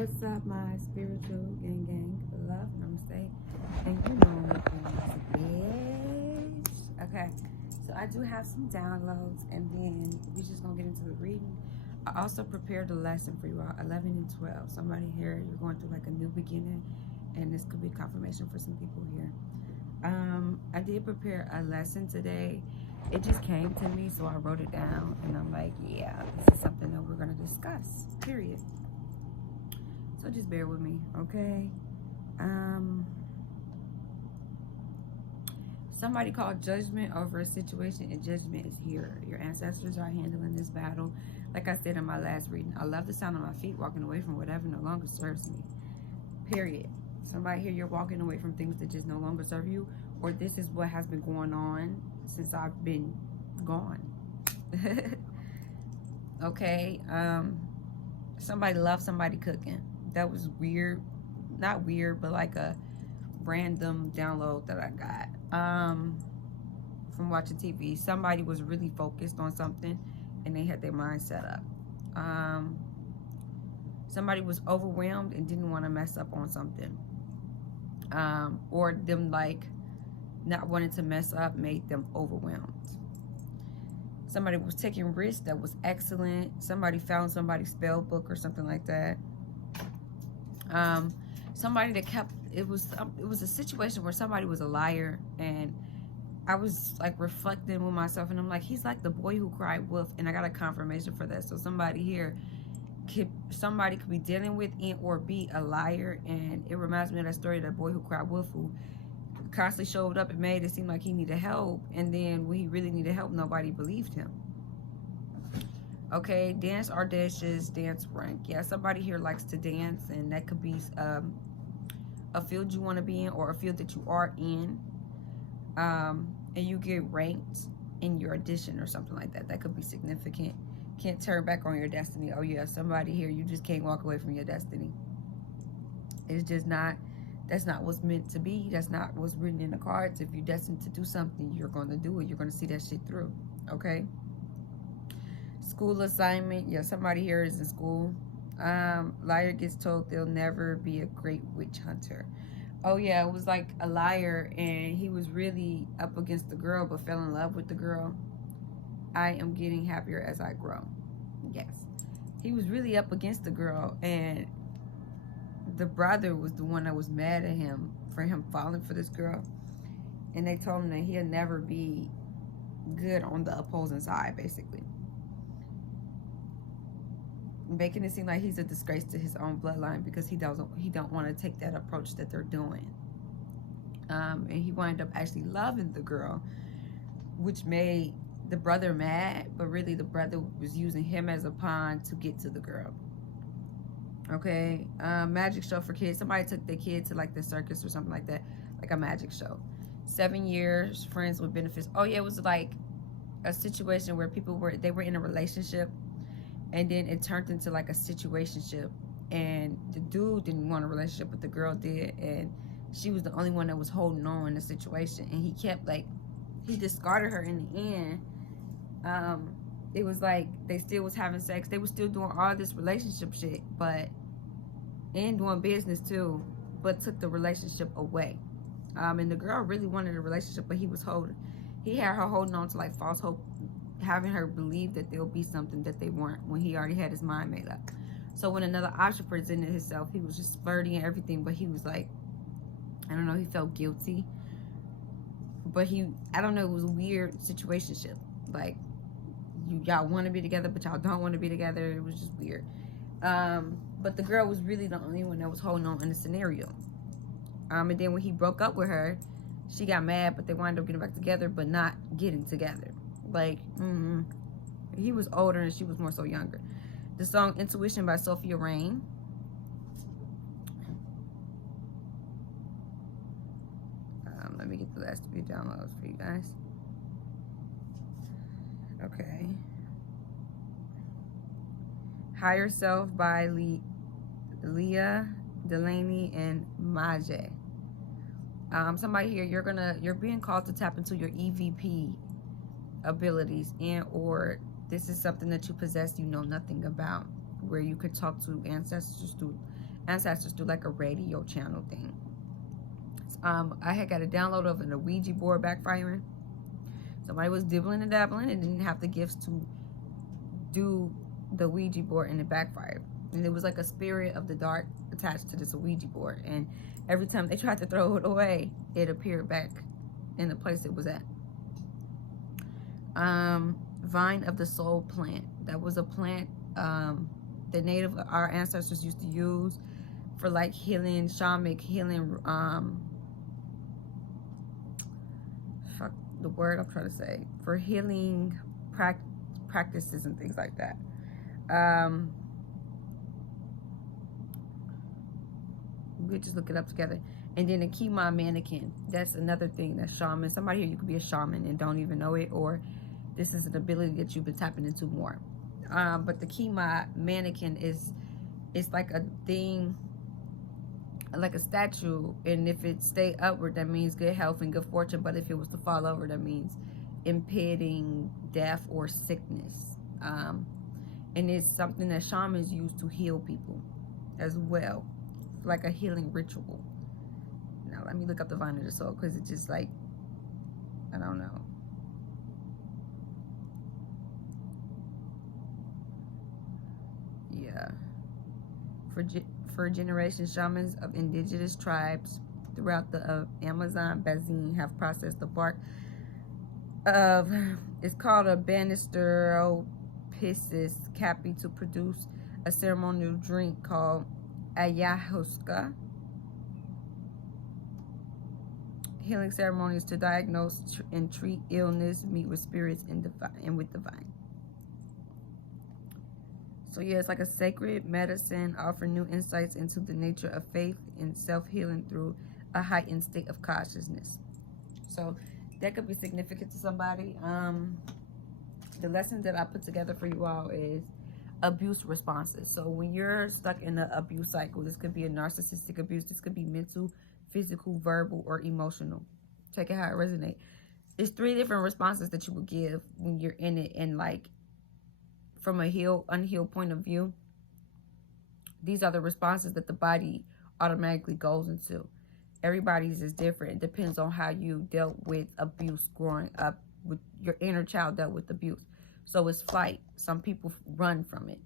What's up, my spiritual gang? Love, namaste. And you know me, bitch. Okay, so I do have some downloads, and then we're just gonna get into the reading. I also prepared a lesson for you all, 11 and 12. Somebody here, you're going through like a new beginning, and this could be confirmation for some people here. I did prepare a lesson today. It just came to me, so I wrote it down, and I'm like, yeah, this is something that we're gonna discuss, period. So just bear with me, okay? Somebody called judgment over a situation, and judgment is here. Your ancestors are handling this battle. Like I said in my last reading, I love the sound of my feet walking away from whatever no longer serves me, period. Somebody here, you're walking away from things that just no longer serve you, or this is what has been going on since I've been gone. Okay, somebody loves somebody cooking. That was weird. Not weird, but like a random download that I got from watching TV. Somebody was really focused on something and they had their mind set up. Somebody was overwhelmed and didn't want to mess up on something. Or them like not wanting to mess up made them overwhelmed. Somebody was taking risks that was excellent. Somebody found somebody's spell book or something like that. Somebody that kept, it was a situation where somebody was a liar, and I was like reflecting with myself, and I'm like, he's like the boy who cried wolf, and I got a confirmation for that. So somebody here somebody could be dealing with and or be a liar, and it reminds me of that story of that boy who cried wolf, who constantly showed up and made it seem like he needed help, and then when he really needed help, nobody believed him. Okay, dance audacious, dance rank. Yeah, somebody here likes to dance, and that could be a field you want to be in, or a field that you are in, and you get ranked in your audition or something like that. That could be significant. Can't turn back on your destiny. Oh yeah, somebody here, you just can't walk away from your destiny. It's just not, that's not what's meant to be. That's not what's written in the cards. If you're destined to do something, you're going to do it. You're going to see that shit through. Okay. School assignment. Yeah, somebody here is in school. Liar gets told they'll never be a great witch hunter. Oh yeah, it was like a liar, and he was really up against the girl, but fell in love with the girl. I am getting happier as I grow. Yes, he was really up against the girl, and the brother was the one that was mad at him for him falling for this girl, and they told him that he'll never be good on the opposing side, basically, making it seem like he's a disgrace to his own bloodline because he don't want to take that approach that they're doing. And he wound up actually loving the girl, which made the brother mad, but really the brother was using him as a pawn to get to the girl. Okay, magic show for kids. Somebody took their kid to like the circus or something like that, like a magic show. 7 years, friends with benefits. Oh yeah, it was like a situation where people were in a relationship, and then it turned into like a situationship, and the dude didn't want a relationship, but the girl did, and she was the only one that was holding on in the situation, and he kept like, he discarded her in the end. It was like they still was having sex, they were still doing all this relationship shit, but and doing business too, but took the relationship away. And the girl really wanted a relationship, but he had her holding on to like false hope, having her believe that there'll be something that they weren't, when he already had his mind made up. So when another option presented itself, he was just flirting and everything, but he was like, I don't know, he felt guilty, but I don't know, it was a weird situationship. Like, y'all want to be together, but y'all don't want to be together. It was just weird. But the girl was really the only one that was holding on in the scenario. And then when he broke up with her, she got mad, but they wound up getting back together, but not getting together. Like, he was older and she was more so younger. The song Intuition by Sophia Rain. Let me get the last few downloads for you guys. Okay. Higher Self by Leah Delaney and Maje. Somebody here, you're being called to tap into your EVP abilities, and or this is something that you possess you know nothing about, where you could talk to ancestors through ancestors through like a radio channel thing. I had got a download of an Ouija board backfiring. Somebody was dibbling and dabbling and didn't have the gifts to do the Ouija board, and it backfired. And it was like a spirit of the dark attached to this Ouija board. And every time they tried to throw it away, it appeared back in the place it was at. Vine of the soul plant. That was a plant the our ancestors used to use for like healing, shamanic healing, fuck the word I'm trying to say, for healing practices and things like that. We'll just look it up together. And then a Keyyyy mannequin. That's another thing. That's shaman. Somebody here, you could be a shaman and don't even know it, or this is an ability that you've been tapping into more. But the Keyyyy mannequin it's like a thing, like a statue, and if it stay upward, that means good health and good fortune. But if it was to fall over, that means impending death or sickness. And it's something that shamans use to heal people as well, like a healing ritual. Now let me look up the vine of the soul, because it's just like, I don't know. Yeah. For generations, shamans of indigenous tribes throughout the Amazon basin have processed the bark of, it's called a Banisteropsis capi, to produce a ceremonial drink called ayahuasca. Healing ceremonies to diagnose and treat illness, meet with spirits and with divine. So yeah, it's like a sacred medicine, offer new insights into the nature of faith and self-healing through a heightened state of consciousness. So that could be significant to somebody. The lesson that I put together for you all is abuse responses. So when you're stuck in an abuse cycle, this could be a narcissistic abuse, this could be mental, physical, verbal, or emotional. Check it how it resonates. It's 3 different responses that you would give when you're in it, and like from a unhealed point of view, these are the responses that the body automatically goes into. Everybody's is different. It depends on how you dealt with abuse growing up, with your inner child dealt with abuse. So it's flight. Some people run from it,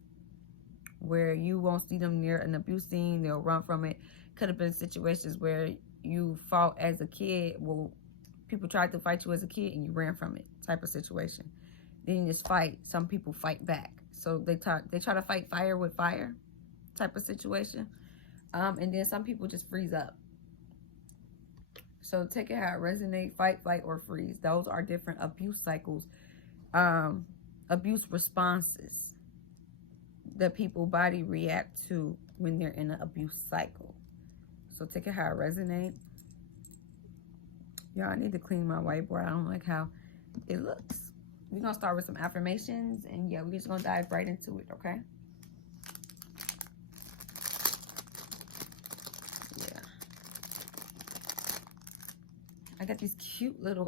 where you won't see them near an abuse scene, they'll run from it. Could have been situations where you fought as a kid. Well, people tried to fight you as a kid and you ran from it, type of situation. Then in this fight, some people fight back. So they try to fight fire with fire, type of situation. And then some people just freeze up. So take it how it resonates. Fight, flight, or freeze. Those are different abuse cycles, abuse responses that people body react to when they're in an abuse cycle. So take it how it resonates. Y'all, I need to clean my whiteboard. I don't like how it looks. We're going to start with some affirmations, and yeah, we're just going to dive right into it, okay? Yeah. I got these cute little,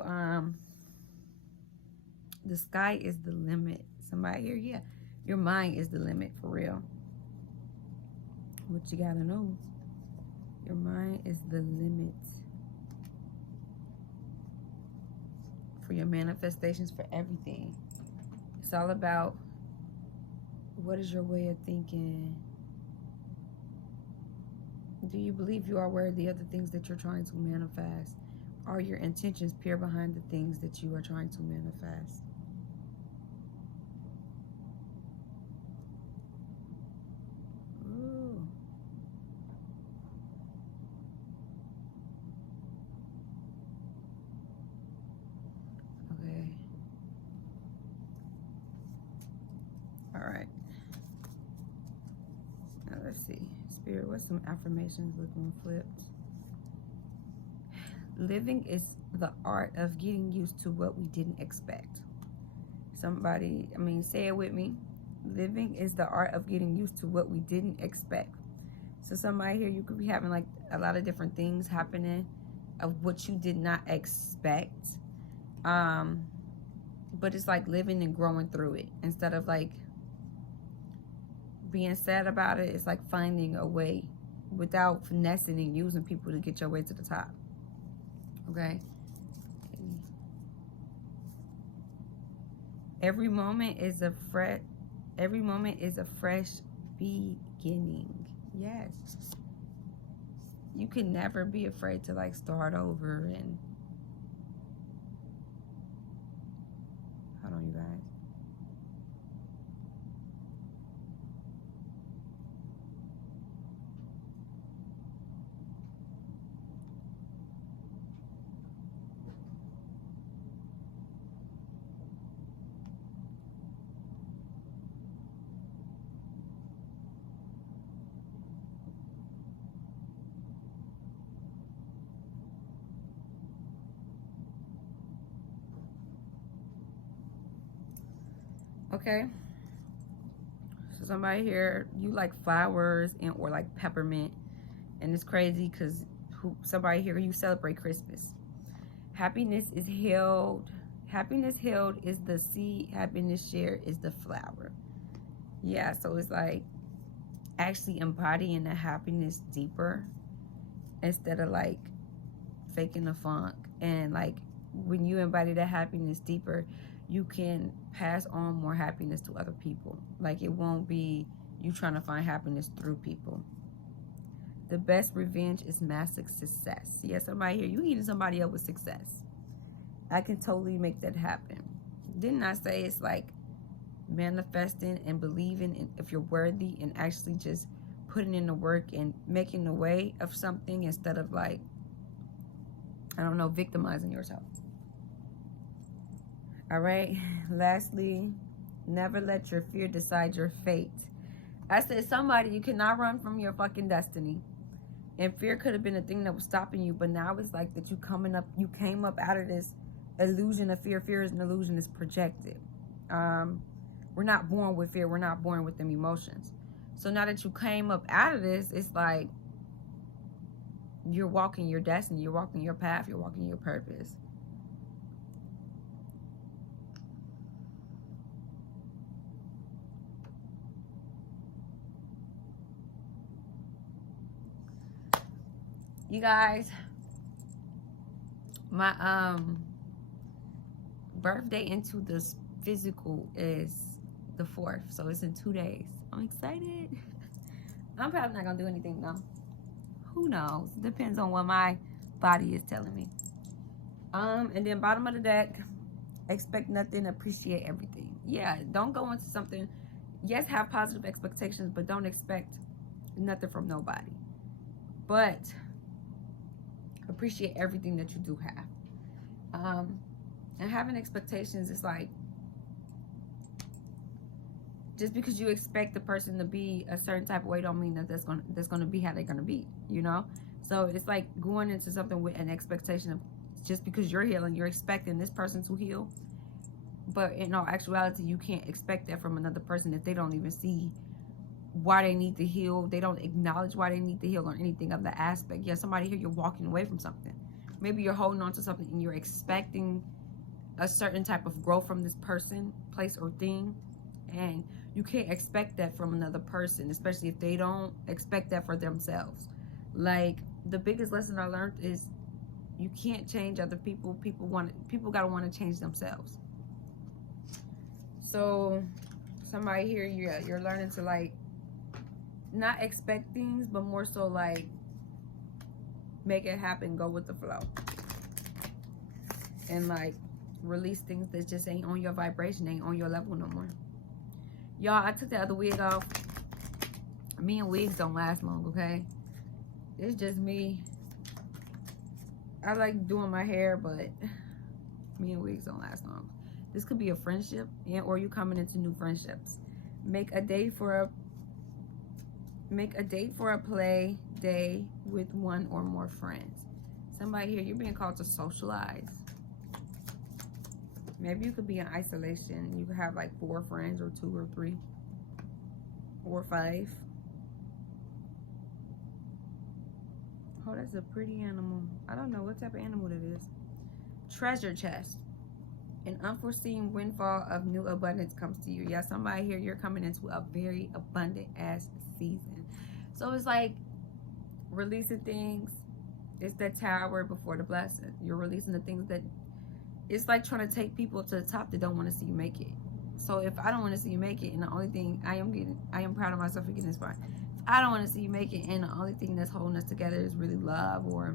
the sky is the limit. Somebody here, yeah. Your mind is the limit, for real. What you got to know. Your mind is the limit for your manifestations, for everything. It's all about, what is your way of thinking? Do you believe you are worthy of the things that you're trying to manifest? Are your intentions pure behind the things that you are trying to manifest? Ooh. Okay. All right. Now let's see. Spirit, what's some affirmations looking flipped? Living is the art of getting used to what we didn't expect. Somebody, say it with me. Living is the art of getting used to what we didn't expect. So somebody here, you could be having like a lot of different things happening of what you did not expect. But it's like living and growing through it. Instead of like being sad about it, it's like finding a way without finessing and using people to get your way to the top. Okay? Every moment is a fresh beginning. Yes. You can never be afraid to like start over. And hold on, you guys. Okay, so somebody here, you like flowers and or like peppermint, and it's crazy because somebody here, you celebrate Christmas. Happiness is held. Happiness held is the seed. Happiness shared is the flower. Yeah, so it's like actually embodying the happiness deeper instead of like faking the funk. And like when you embody the happiness deeper, you can pass on more happiness to other people. Like it won't be you trying to find happiness through people. The best revenge is massive success. Yeah, somebody here, you eating somebody up with success. I can totally make that happen. Didn't I say it's like manifesting and believing in if you're worthy and actually just putting in the work and making the way of something instead of like, I don't know, victimizing yourself. All right, lastly, never let your fear decide your fate. I said, somebody, you cannot run from your fucking destiny. And fear could have been the thing that was stopping you, but now it's like that you came up out of this illusion of fear. Fear is an illusion, it's projected. We're not born with fear, we're not born with them emotions. So now that you came up out of this, it's like you're walking your destiny, you're walking your path, you're walking your purpose. You guys, my birthday into the physical is the 4th, so it's in 2 days. I'm excited. I'm probably not gonna do anything though. Who knows? Depends on what my body is telling me. And then bottom of the deck, expect nothing, appreciate everything. Yeah, don't go into something. Yes, have positive expectations, but don't expect nothing from nobody. But appreciate everything that you do have. And having expectations is like, just because you expect the person to be a certain type of way don't mean that that's gonna be how they're gonna be, you know? So it's like going into something with an expectation of, just because you're healing, you're expecting this person to heal. But in all actuality, you can't expect that from another person if they don't even see why they need to heal. They don't acknowledge why they need to heal or anything of the aspect. Yeah, somebody here, you're walking away from something. Maybe you're holding on to something and you're expecting a certain type of growth from this person, place, or thing. And you can't expect that from another person, especially if they don't expect that for themselves. Like, the biggest lesson I learned is you can't change other people. People gotta want to change themselves. So somebody here, you're learning to like not expect things, but more so like make it happen, go with the flow, and like release things that just ain't on your vibration, ain't on your level no more. Y'all, I took the other wig off. Me and wigs don't last long, okay? It's just me. I like doing my hair, but me and wigs don't last long. This could be a friendship, or you coming into new friendships. Make a date for a play day with one or more friends. Somebody here, you're being called to socialize. Maybe you could be in isolation. You could have like 4 friends, or 2 or 3 or 5. Oh, that's a pretty animal. I don't know what type of animal that is. Treasure chest. An unforeseen windfall of new abundance comes to you. Yeah, somebody here, you're coming into a very abundant ass season. So it's like releasing things. It's that tower before the blessing. You're releasing the things that, it's like trying to take people to the top that don't want to see you make it. So if I don't want to see you make it, and the only thing I am proud of myself for getting this far. If I don't want to see you make it, and the only thing that's holding us together is really love, or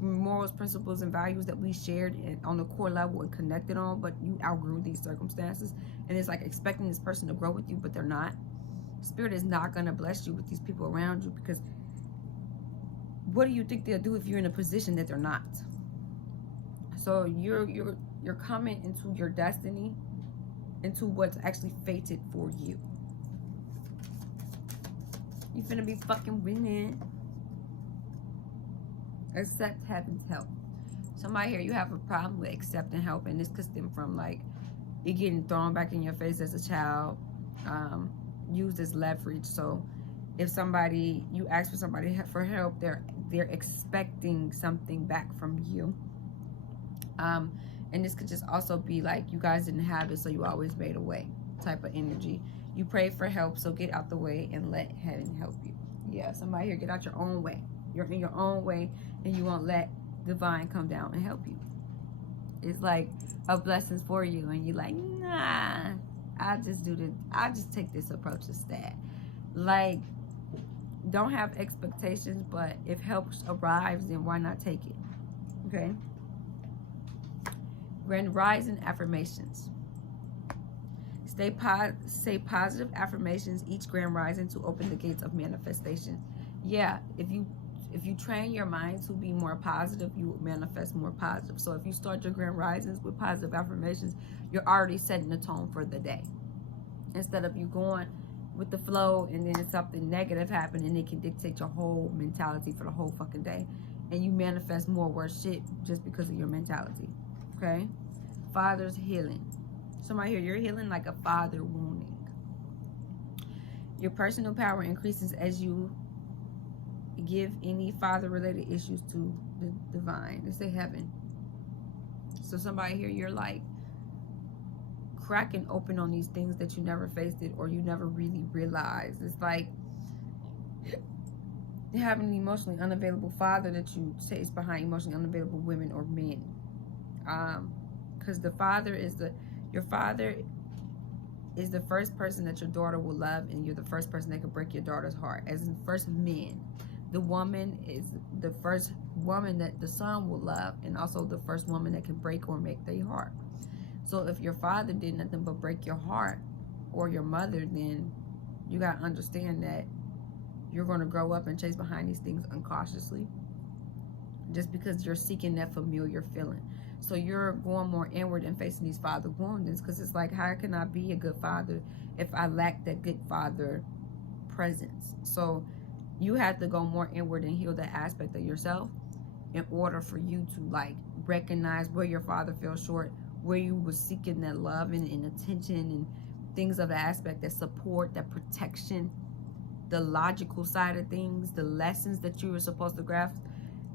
morals, principles, and values that we shared on the core level and connected on, but you outgrew these circumstances, and it's like expecting this person to grow with you, but they're not. Spirit is not going to bless you with these people around you, because what do you think they'll do if you're in a position that they're not? So you're coming into your destiny, into what's actually fated for you. You finna be fucking winning. Accept heaven's help. Somebody here, you have a problem with accepting help, and this could stem from like it getting thrown back in your face as a child, used as leverage. So if you ask for somebody for help, they're expecting something back from you. And this could just also be like you guys didn't have it, so you always made a way type of energy. You pray for help, so get out the way and let heaven help you. Yeah, somebody here, get out your own way. You're in your own way, and you won't let divine come down and help you. It's like a blessing for you, and you're like, nah, I'll just take this approach instead. Like, don't have expectations, but if help arrives, then why not take it? Okay. Grand rising affirmations. Say positive affirmations each grand rising to open the gates of manifestation. Yeah, if you train your mind to be more positive, you will manifest more positive. So if you start your grand risings with positive affirmations, you're already setting the tone for the day. Instead of you going with the flow and then something negative happen, and it can dictate your whole mentality for the whole fucking day, and you manifest more worse shit just because of your mentality. Okay? Father's healing. Somebody here, you're healing like a father wounding. Your personal power increases as you give any father-related issues to the divine. They say heaven. So somebody here, you're like cracking open on these things that you never faced it, or you never really realized. It's like having an emotionally unavailable father that you chase behind emotionally unavailable women or men. Because your father is the first person that your daughter will love, and you're the first person that can break your daughter's heart. As in first men, the woman is the first woman that the son will love, and also the first woman that can break or make their heart. So if your father did nothing but break your heart, or your mother, then you got to understand that you're going to grow up and chase behind these things uncautiously, just because you're seeking that familiar feeling. So you're going more inward and facing these father wounds, because it's like, how can I be a good father if I lack that good father presence? So you have to go more inward and heal that aspect of yourself in order for you to like recognize where your father fell short, where you were seeking that love and attention and things of the aspect, that support, that protection, the logical side of things, the lessons that you were supposed to grasp.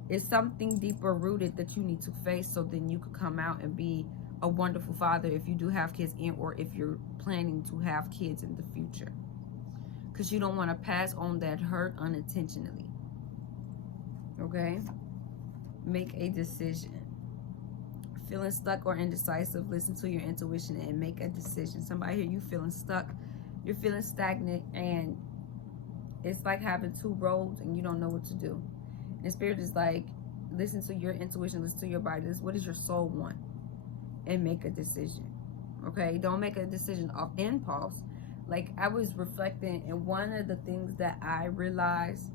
It's something deeper rooted that you need to face, so then you could come out and be a wonderful father if you do have kids, or if you're planning to have kids in the future. Because you don't want to pass on that hurt unintentionally. Okay? Make a decision. Feeling stuck or indecisive, listen to your intuition and make a decision. Somebody here, you feeling stuck, you're feeling stagnant, and it's like having two roads and you don't know what to do. And Spirit is like, listen to your intuition, listen to your body. What does your soul want? And make a decision. Okay? Don't make a decision off impulse. Like, I was reflecting, and one of the things that I realized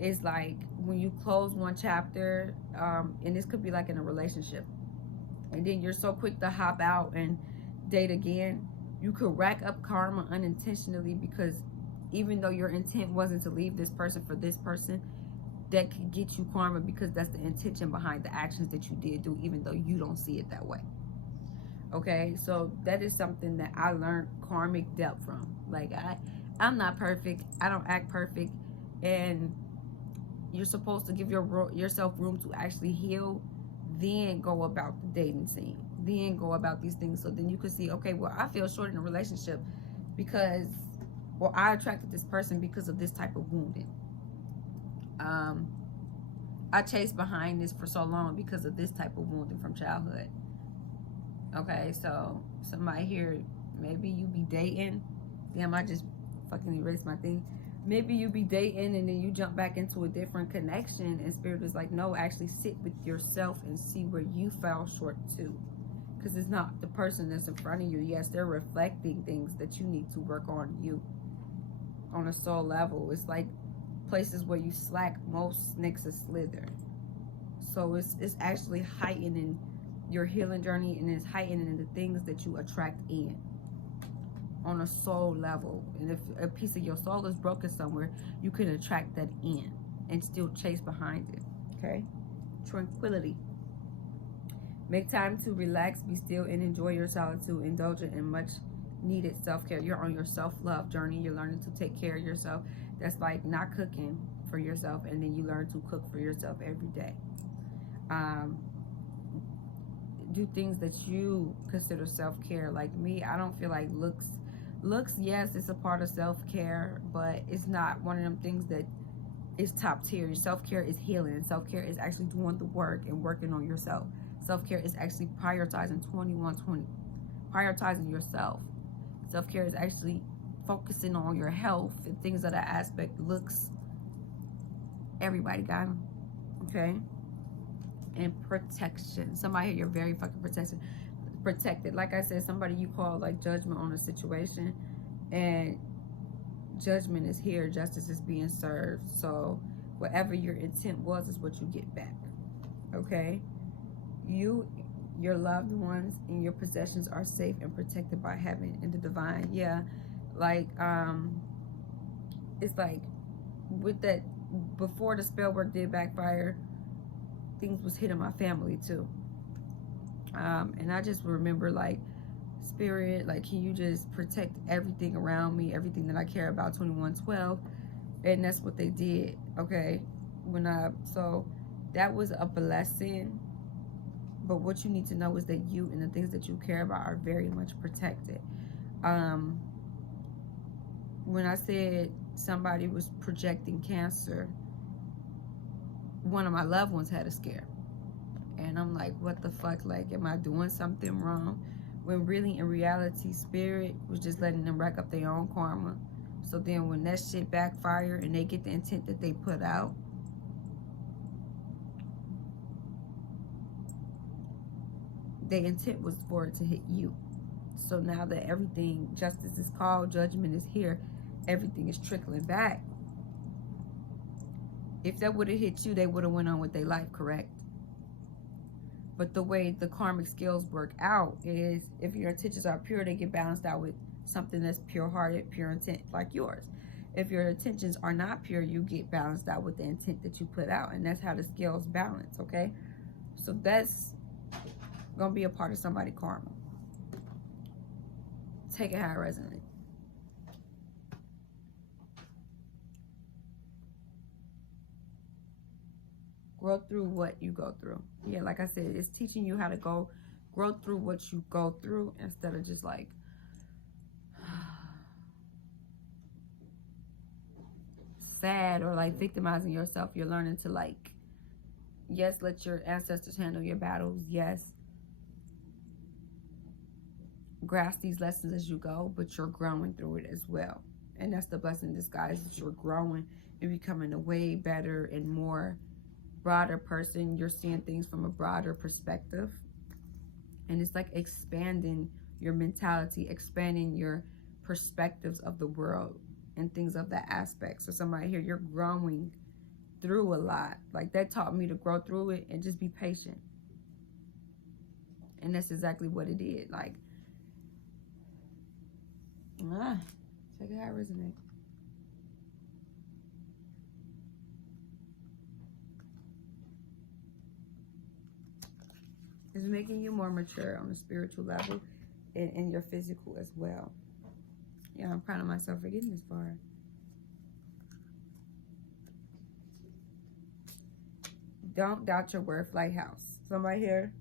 is like, when you close one chapter, and this could be like in a relationship, and then you're so quick to hop out and date again, you could rack up karma unintentionally, because even though your intent wasn't to leave this person for this person, that could get you karma, because that's the intention behind the actions that you did do, even though you don't see it that way. Okay, so that is something that I learned karmic depth from. Like, I'm not perfect, I don't act perfect, and you're supposed to give yourself room to actually heal, then go about the dating scene, then go about these things, so then you can see, okay, well, I feel short in a relationship because or I attracted this person because of this type of wounding. I chased behind this for so long because of this type of wounding from childhood. Okay, so somebody here, maybe you be dating. Damn, I just fucking erased my thing. Maybe you be dating and then you jump back into a different connection, and Spirit is like, no, actually sit with yourself and see where you fell short too. Because it's not the person that's in front of you. Yes, they're reflecting things that you need to work on you on a soul level. It's like places where you slack, most snakes are slither. So it's actually heightening your healing journey, and it's heightening the things that you attract in on a soul level. And if a piece of your soul is broken somewhere, you can attract that in and still chase behind it. Okay? Tranquility. Make time to relax, be still, and enjoy your solitude. Indulge in much needed self-care. You're on your self-love journey. You're learning to take care of yourself. That's like not cooking for yourself, and then you learn to cook for yourself every day. Do things that you consider self-care. Like me, I don't feel like looks, yes, it's a part of self-care, but it's not one of them things that is top tier. Your self-care is healing, and self-care is actually doing the work and working on yourself. Self-care is actually prioritizing 2120, prioritizing yourself. Self-care is actually focusing on your health and things of that aspect. Looks, everybody got them. Okay? And protection. Somebody here, you're very fucking protected. Like I said, somebody you call like judgment on a situation, and judgment is here, justice is being served. So whatever your intent was is what you get back. Okay? You, your loved ones, and your possessions are safe and protected by heaven and the divine. Yeah, like it's like with that, before the spell work did backfire, things was hitting my family too. And I just remember like, Spirit, like, can you just protect everything around me, everything that I care about, 2112? And that's what they did. Okay, so that was a blessing. But what you need to know is that you and the things that you care about are very much protected. When I said somebody was projecting cancer, one of my loved ones had a scare. And I'm like, what the fuck? Like, am I doing something wrong? When really, in reality, Spirit was just letting them rack up their own karma. So then when that shit backfire and they get the intent that they put out, the intent was for it to hit you. So now that everything, justice is called, judgment is here, everything is trickling back. If that would have hit you, they would have went on with their life, correct? But the way the karmic scales work out is, if your intentions are pure, they get balanced out with something that's pure-hearted, pure intent, like yours. If your intentions are not pure, you get balanced out with the intent that you put out. And that's how the scales balance, okay? So that's going to be a part of somebody's karma. Take it how it resonates. Grow through what you go through. Yeah, like I said, it's teaching you how to grow through what you go through, instead of just like sad or like victimizing yourself. You're learning to, like, yes, let your ancestors handle your battles. Yes, grasp these lessons as you go, but you're growing through it as well. And that's the blessing in disguise, that you're growing and becoming a way better and more broader person. You're seeing things from a broader perspective, and it's like expanding your mentality, expanding your perspectives of the world and things of that aspect. So somebody here, you're growing through a lot. Like, that taught me to grow through it and just be patient. And that's exactly what it did. Like, check it how it resonates. It's making you more mature on a spiritual level and in your physical as well. Yeah, I'm proud of myself for getting this far. Don't doubt your worth, Lighthouse. Somebody here,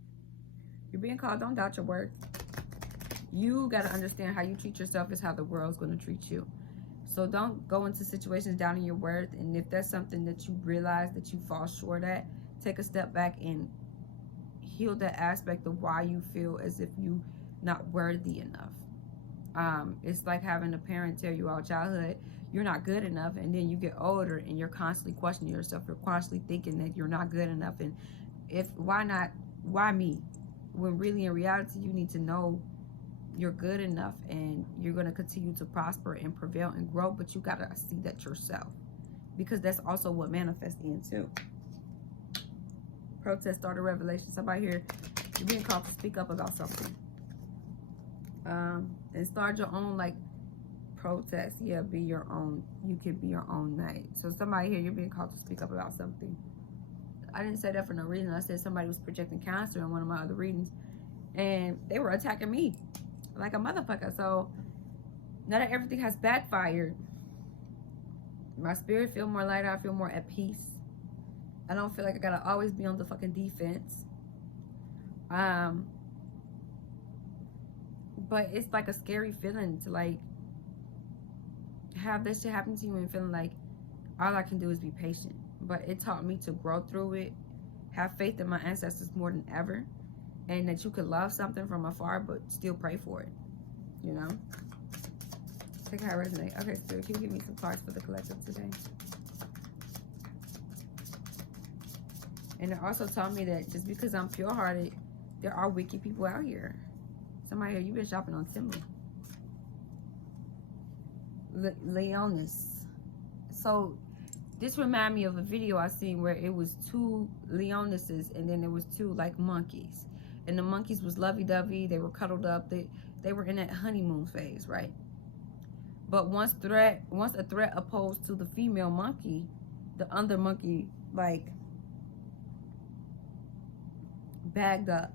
you're being called, don't doubt your worth. You got to understand how you treat yourself is how the world's going to treat you. So don't go into situations doubting your worth. And if that's something that you realize that you fall short at, take a step back and heal that aspect of why you feel as if you not worthy enough. It's like having a parent tell you all childhood, you're not good enough, and then you get older and you're constantly questioning yourself. You're constantly thinking that you're not good enough, and why me? When really in reality you need to know you're good enough and you're going to continue to prosper and prevail and grow, but you got to see that yourself, because that's also what manifests into. Protest, start a revelation. Somebody here, you're being called to speak up about something. And start your own, like, protest. Yeah, be your own. You can be your own knight. So somebody here, you're being called to speak up about something. I didn't say that for no reason. I said somebody was projecting Cancer in one of my other readings, and they were attacking me like a motherfucker. So now that everything has backfired, my spirit feel more lighter. I feel more at peace. I don't feel like I gotta always be on the fucking defense. But it's like a scary feeling to like have this shit happen to you and feeling like all I can do is be patient. But it taught me to grow through it, have faith in my ancestors more than ever, and that you could love something from afar but still pray for it, you know? Take how it resonates. Okay, so can you give me some cards for the collective today? And it also taught me that just because I'm pure-hearted, there are wicked people out here. Somebody here, you've been shopping on Timber. Leonis. So this reminded me of a video I seen where it was two Leonises and then there was two like monkeys. And the monkeys was lovey-dovey. They were cuddled up. They were in that honeymoon phase, right? But once a threat opposed to the female monkey, the other monkey like bagged up,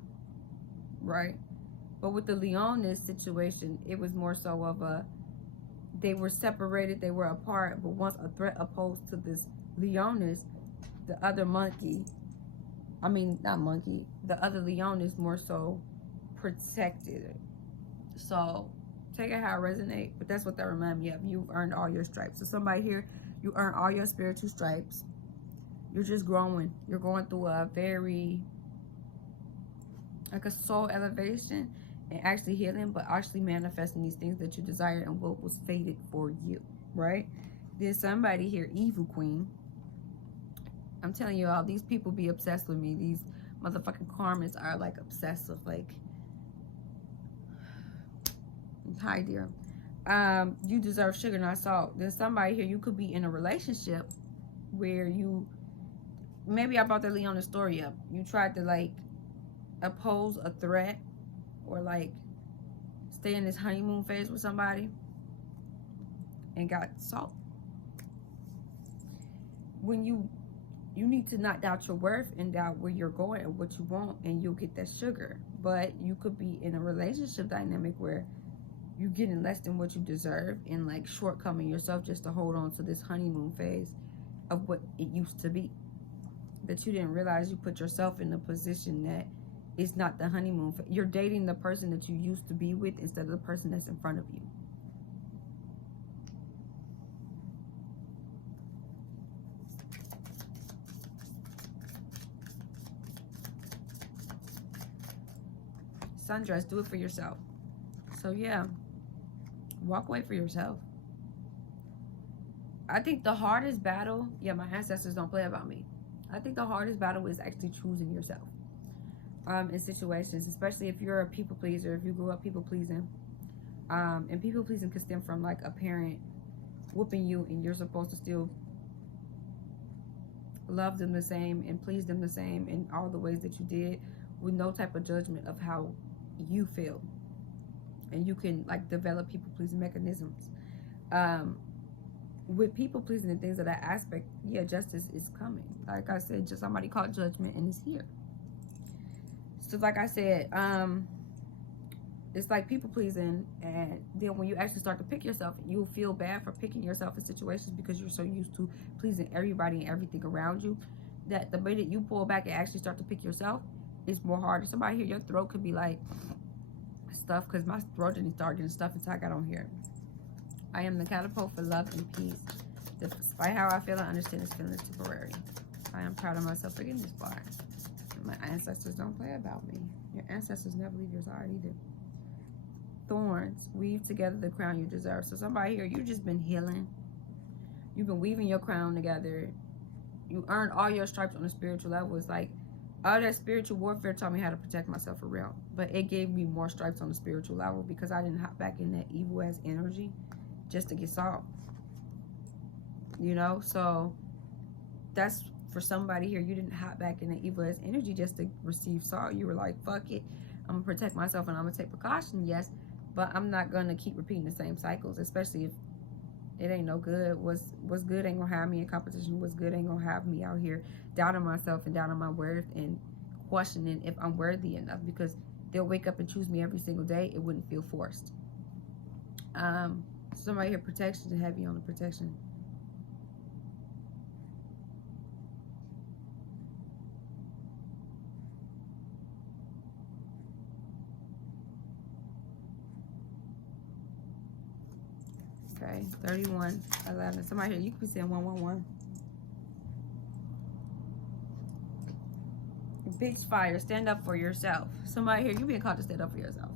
right? But with the Leonis situation, it was more so of a, they were separated, they were apart, but once a threat opposed to this Leonis, the other monkey, the other Leonis more so protected it. So take it how it resonates, but that's what that reminds me of. You've earned all your stripes. So somebody here, you earn all your spiritual stripes. You're just growing. You're going through a very, like a soul elevation and actually healing, but actually manifesting these things that you desire and what was fated for you, right? There's somebody here, Evil Queen. I'm telling you all, these people be obsessed with me. These motherfucking karmas are like obsessive, like, hi dear. You deserve sugar, not salt. There's somebody here, you could be in a relationship where you, maybe I brought the Leona story up. You tried to like oppose a threat or like stay in this honeymoon phase with somebody and got salt. When you need to not doubt your worth and doubt where you're going and what you want, and you'll get that sugar. But you could be in a relationship dynamic where you're getting less than what you deserve and like shortcoming yourself just to hold on to this honeymoon phase of what it used to be. That you didn't realize you put yourself in a position that it's not the honeymoon. You're dating the person that you used to be with instead of the person that's in front of you. Sundress, do it for yourself. So yeah, walk away for yourself. I think the hardest battle, yeah, my ancestors don't play about me. I think the hardest battle is actually choosing yourself. In situations, especially if you're a people pleaser, if you grew up people pleasing, and people pleasing can stem from like a parent whooping you and you're supposed to still love them the same and please them the same in all the ways that you did, with no type of judgment of how you feel, and you can like develop people pleasing mechanisms. With people pleasing and things of that aspect, yeah, justice is coming. Like I said, just somebody called judgment and it's here. So like I said, it's like people pleasing, and then when you actually start to pick yourself, you'll feel bad for picking yourself in situations because you're so used to pleasing everybody and everything around you, that the minute you pull back and actually start to pick yourself, it's more harder. Somebody here, your throat could be like stuff, because my throat didn't start getting stuff until I got on here. I am the catapult for love and peace. Despite how I feel, I understand this feeling is temporary. I am proud of myself for getting this far. My ancestors don't play about me. Your ancestors never leave your side either. Thorns. Weave together the crown you deserve. So somebody here, you've just been healing. You've been weaving your crown together. You earned all your stripes on a spiritual level. It's like, all that spiritual warfare taught me how to protect myself for real. But it gave me more stripes on the spiritual level because I didn't hop back in that evil ass energy just to get solved. You know? So that's for somebody here. You didn't hop back in the evil ass energy just to receive salt. You were like, fuck it. I'm going to protect myself and I'm going to take precaution. Yes. But I'm not going to keep repeating the same cycles, especially if it ain't no good. What's good ain't gonna have me in competition. What's good ain't gonna have me out here doubting myself and doubting my worth and questioning if I'm worthy enough, because they'll wake up and choose me every single day. It wouldn't feel forced. Somebody here, protection is heavy on the protection. Okay, 31, 11. Somebody here, you could be saying 111. Bitch fire, stand up for yourself. Somebody here, you're being called to stand up for yourself.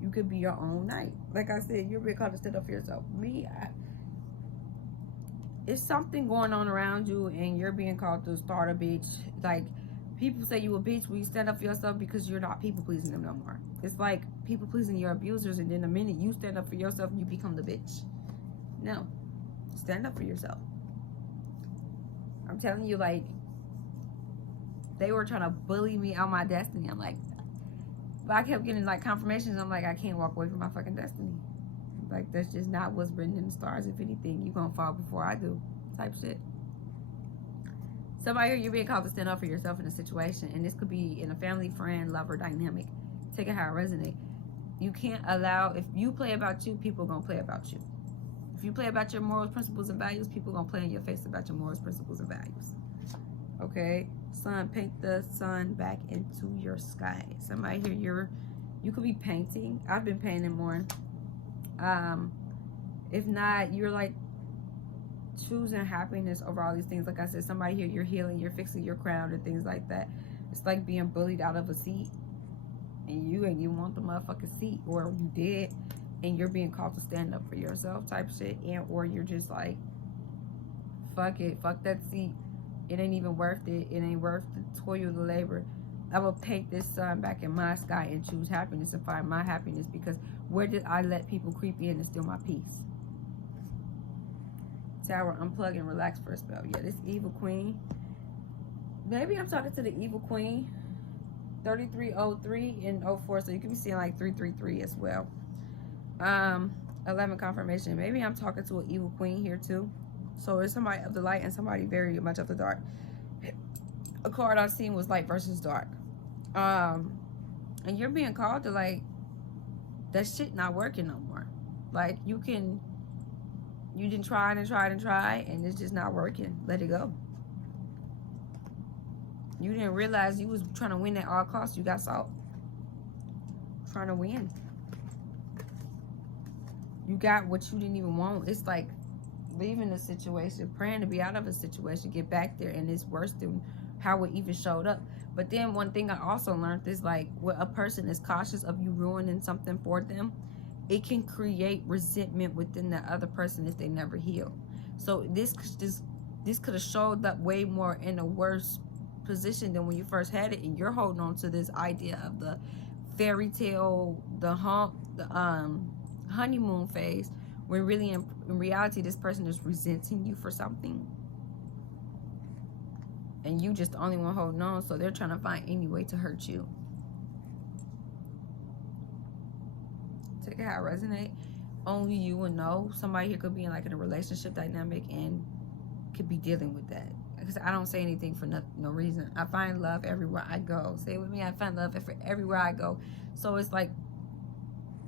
You could be your own knight. Like I said, you're being called to stand up for yourself. It's something going on around you and you're being called to start a bitch. Like, people say you a bitch when you stand up for yourself because you're not people pleasing them no more. It's like people pleasing your abusers, and then the minute you stand up for yourself, you become the bitch. No, stand up for yourself. I'm telling you, like, they were trying to bully me out my destiny. I'm like, but I kept getting like confirmations. I'm like, I can't walk away from my fucking destiny. Like, that's just not what's written in the stars. If anything, you're gonna fall before I do, type shit. Somebody here, you're being called to stand up for yourself in a situation, and this could be in a family, friend, lover dynamic. Take it how it resonates. You can't allow, if you play about you, people gonna play about you. If you play about your morals, principles, and values, people gonna play in your face about your morals, principles, and values. Okay? Sun, paint the sun back into your sky. Somebody here, you could be painting. I've been painting more. If not, you're like choosing happiness over all these things. Like I said, somebody here, you're healing, you're fixing your crown and things like that. It's like being bullied out of a seat, and you ain't even want the motherfucking seat, or you did, and you're being called to stand up for yourself type shit, and or you're just like, fuck it, fuck that seat, it ain't even worth it, it ain't worth the toil, the labor. I will paint this sun back in my sky and choose happiness and find my happiness, because where did I let people creep in and steal my peace? Tower, unplug and relax for a spell. Yeah, this evil queen, maybe I'm talking to the evil queen. 3303 and 04, so you can be seeing like 333 as well. 11 confirmation. Maybe I'm talking to an evil queen here too. So there's somebody of the light and somebody very much of the dark. A card I've seen was light versus dark. And you're being called to, like, that shit not working no more. Like, you didn't try and try and try, and it's just not working. Let it go. You didn't realize you was trying to win at all costs. You got salt. Trying to win. You got what you didn't even want. It's like leaving a situation, praying to be out of a situation, get back there, and it's worse than how it even showed up. But then one thing I also learned is, like, when a person is cautious of you ruining something for them, it can create resentment within the other person if they never heal. So this could have showed up way more in a worse position than when you first had it, and you're holding on to this idea of the fairy tale, the honeymoon phase, when really in reality this person is resenting you for something, and you just the only one holding on, so they're trying to find any way to hurt you. Take it how it resonates. Only you will know. Somebody here could be in, like, in a relationship dynamic and could be dealing with that. Because I don't say anything for no reason. I find love everywhere I go. Say it with me. I find love everywhere I go. So it's like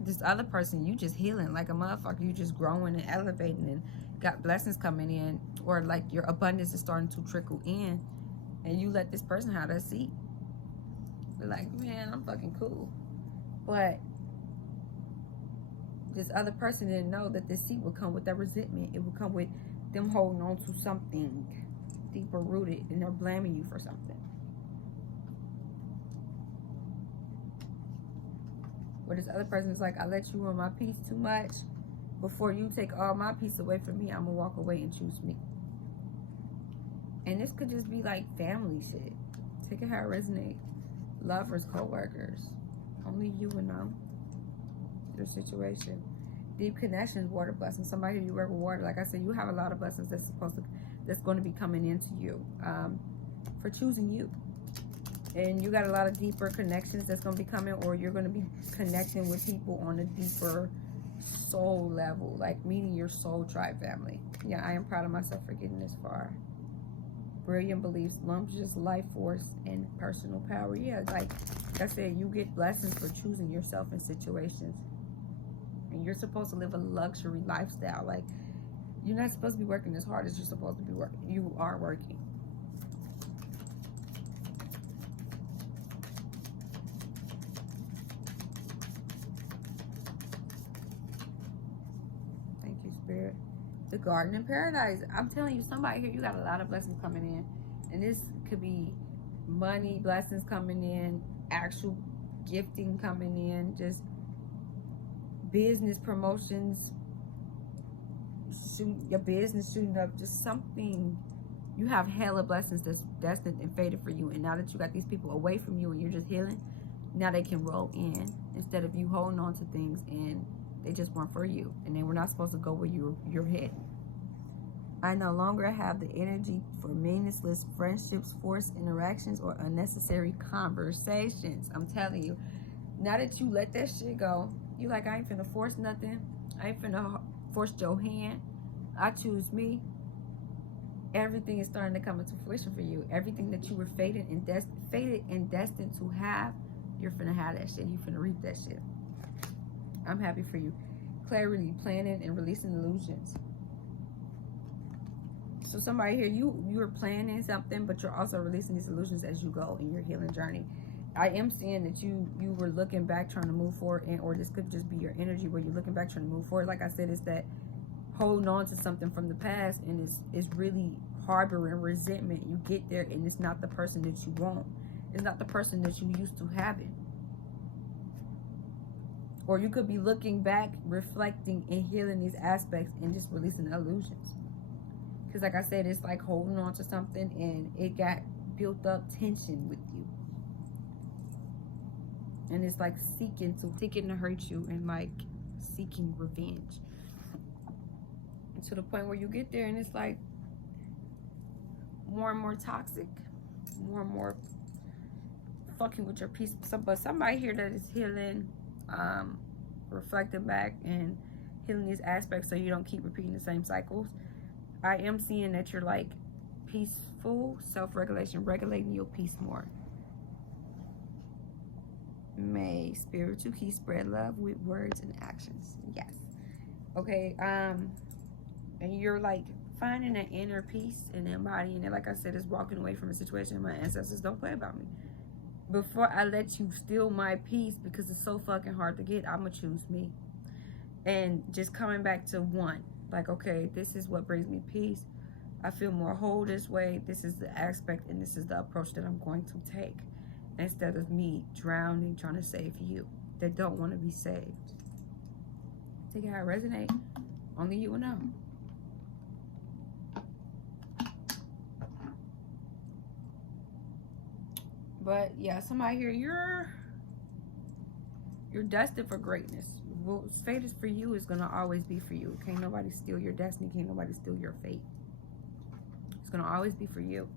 this other person, you just healing like a motherfucker. You just growing and elevating and got blessings coming in, or like your abundance is starting to trickle in, and you let this person have that seat. They're like, man, I'm fucking cool. But this other person didn't know that this seat would come with that resentment. It would come with them holding on to something deeper rooted, and they're blaming you for something. Where this other person is like, I let you ruin my peace too much. Before you take all my peace away from me, I'm gonna walk away and choose me. And this could just be like family shit. Take it how it resonates. Lovers, co-workers. Only you would know your situation. Deep connections, water blessings. Somebody who you work with water. Like I said, you have a lot of blessings that's going to be coming into you for choosing you. And you got a lot of deeper connections that's going to be coming, or you're going to be connecting with people on a deeper soul level, like meeting your soul tribe family. Yeah, I am proud of myself for getting this far. Brilliant beliefs, lumptious life force, and personal power. Yeah, like I said, you get blessings for choosing yourself in situations. And you're supposed to live a luxury lifestyle. Like, you're not supposed to be working as hard as you're supposed to be working. You are working. Thank you, Spirit. The garden in paradise. I'm telling you, somebody here, you got a lot of blessings coming in. And this could be money, blessings coming in, actual gifting coming in, just business promotions, your business shooting up, just something. You have hella blessings that's destined and fated for you. And now that you got these people away from you and you're just healing, now they can roll in instead of you holding on to things and they just weren't for you. And they were not supposed to go where you're heading. I no longer have the energy for meaningless friendships, forced interactions, or unnecessary conversations. I'm telling you, now that you let that shit go, you like, I ain't finna force nothing. I ain't finna force your hand. I choose me. Everything is starting to come into fruition for you. Everything that you were fated and destined to have, you're finna have that shit. You finna reap that shit. I'm happy for you. Clarity, planning, and releasing illusions. So somebody here, you're planning something, but you're also releasing these illusions as you go in your healing journey. I am seeing that you were looking back trying to move forward, or this could just be your energy where you're looking back trying to move forward. Like I said, it's that holding on to something from the past, and it's really harboring resentment. You get there and it's not the person that you want. It's not the person that you used to having. Or you could be looking back, reflecting, and healing these aspects and just releasing illusions. Because like I said, it's like holding on to something and it got built up tension with you. And it's like seeking to hurt you and like seeking revenge. To the point where you get there and it's like more and more toxic, more and more fucking with your peace. But somebody here that is healing, reflecting back and healing these aspects so you don't keep repeating the same cycles. I am seeing that you're like peaceful, self-regulation, regulating your peace more. May spiritual key spread love with words and actions. Yes. Okay. And you're like finding an inner peace and embodying it. Like I said, it's walking away from a situation. My ancestors don't play about me. Before I let you steal my peace, because it's so fucking hard to get, I'm gonna choose me. And just coming back to one. Like, okay, this is what brings me peace. I feel more whole this way. This is the aspect and this is the approach that I'm going to take. Instead of me drowning, trying to save you that don't want to be saved. Take it how it resonates. Only you will know. But yeah, somebody here, you're destined for greatness. What's fate is for you is gonna always be for you. Can't nobody steal your destiny. Can't nobody steal your fate. It's gonna always be for you.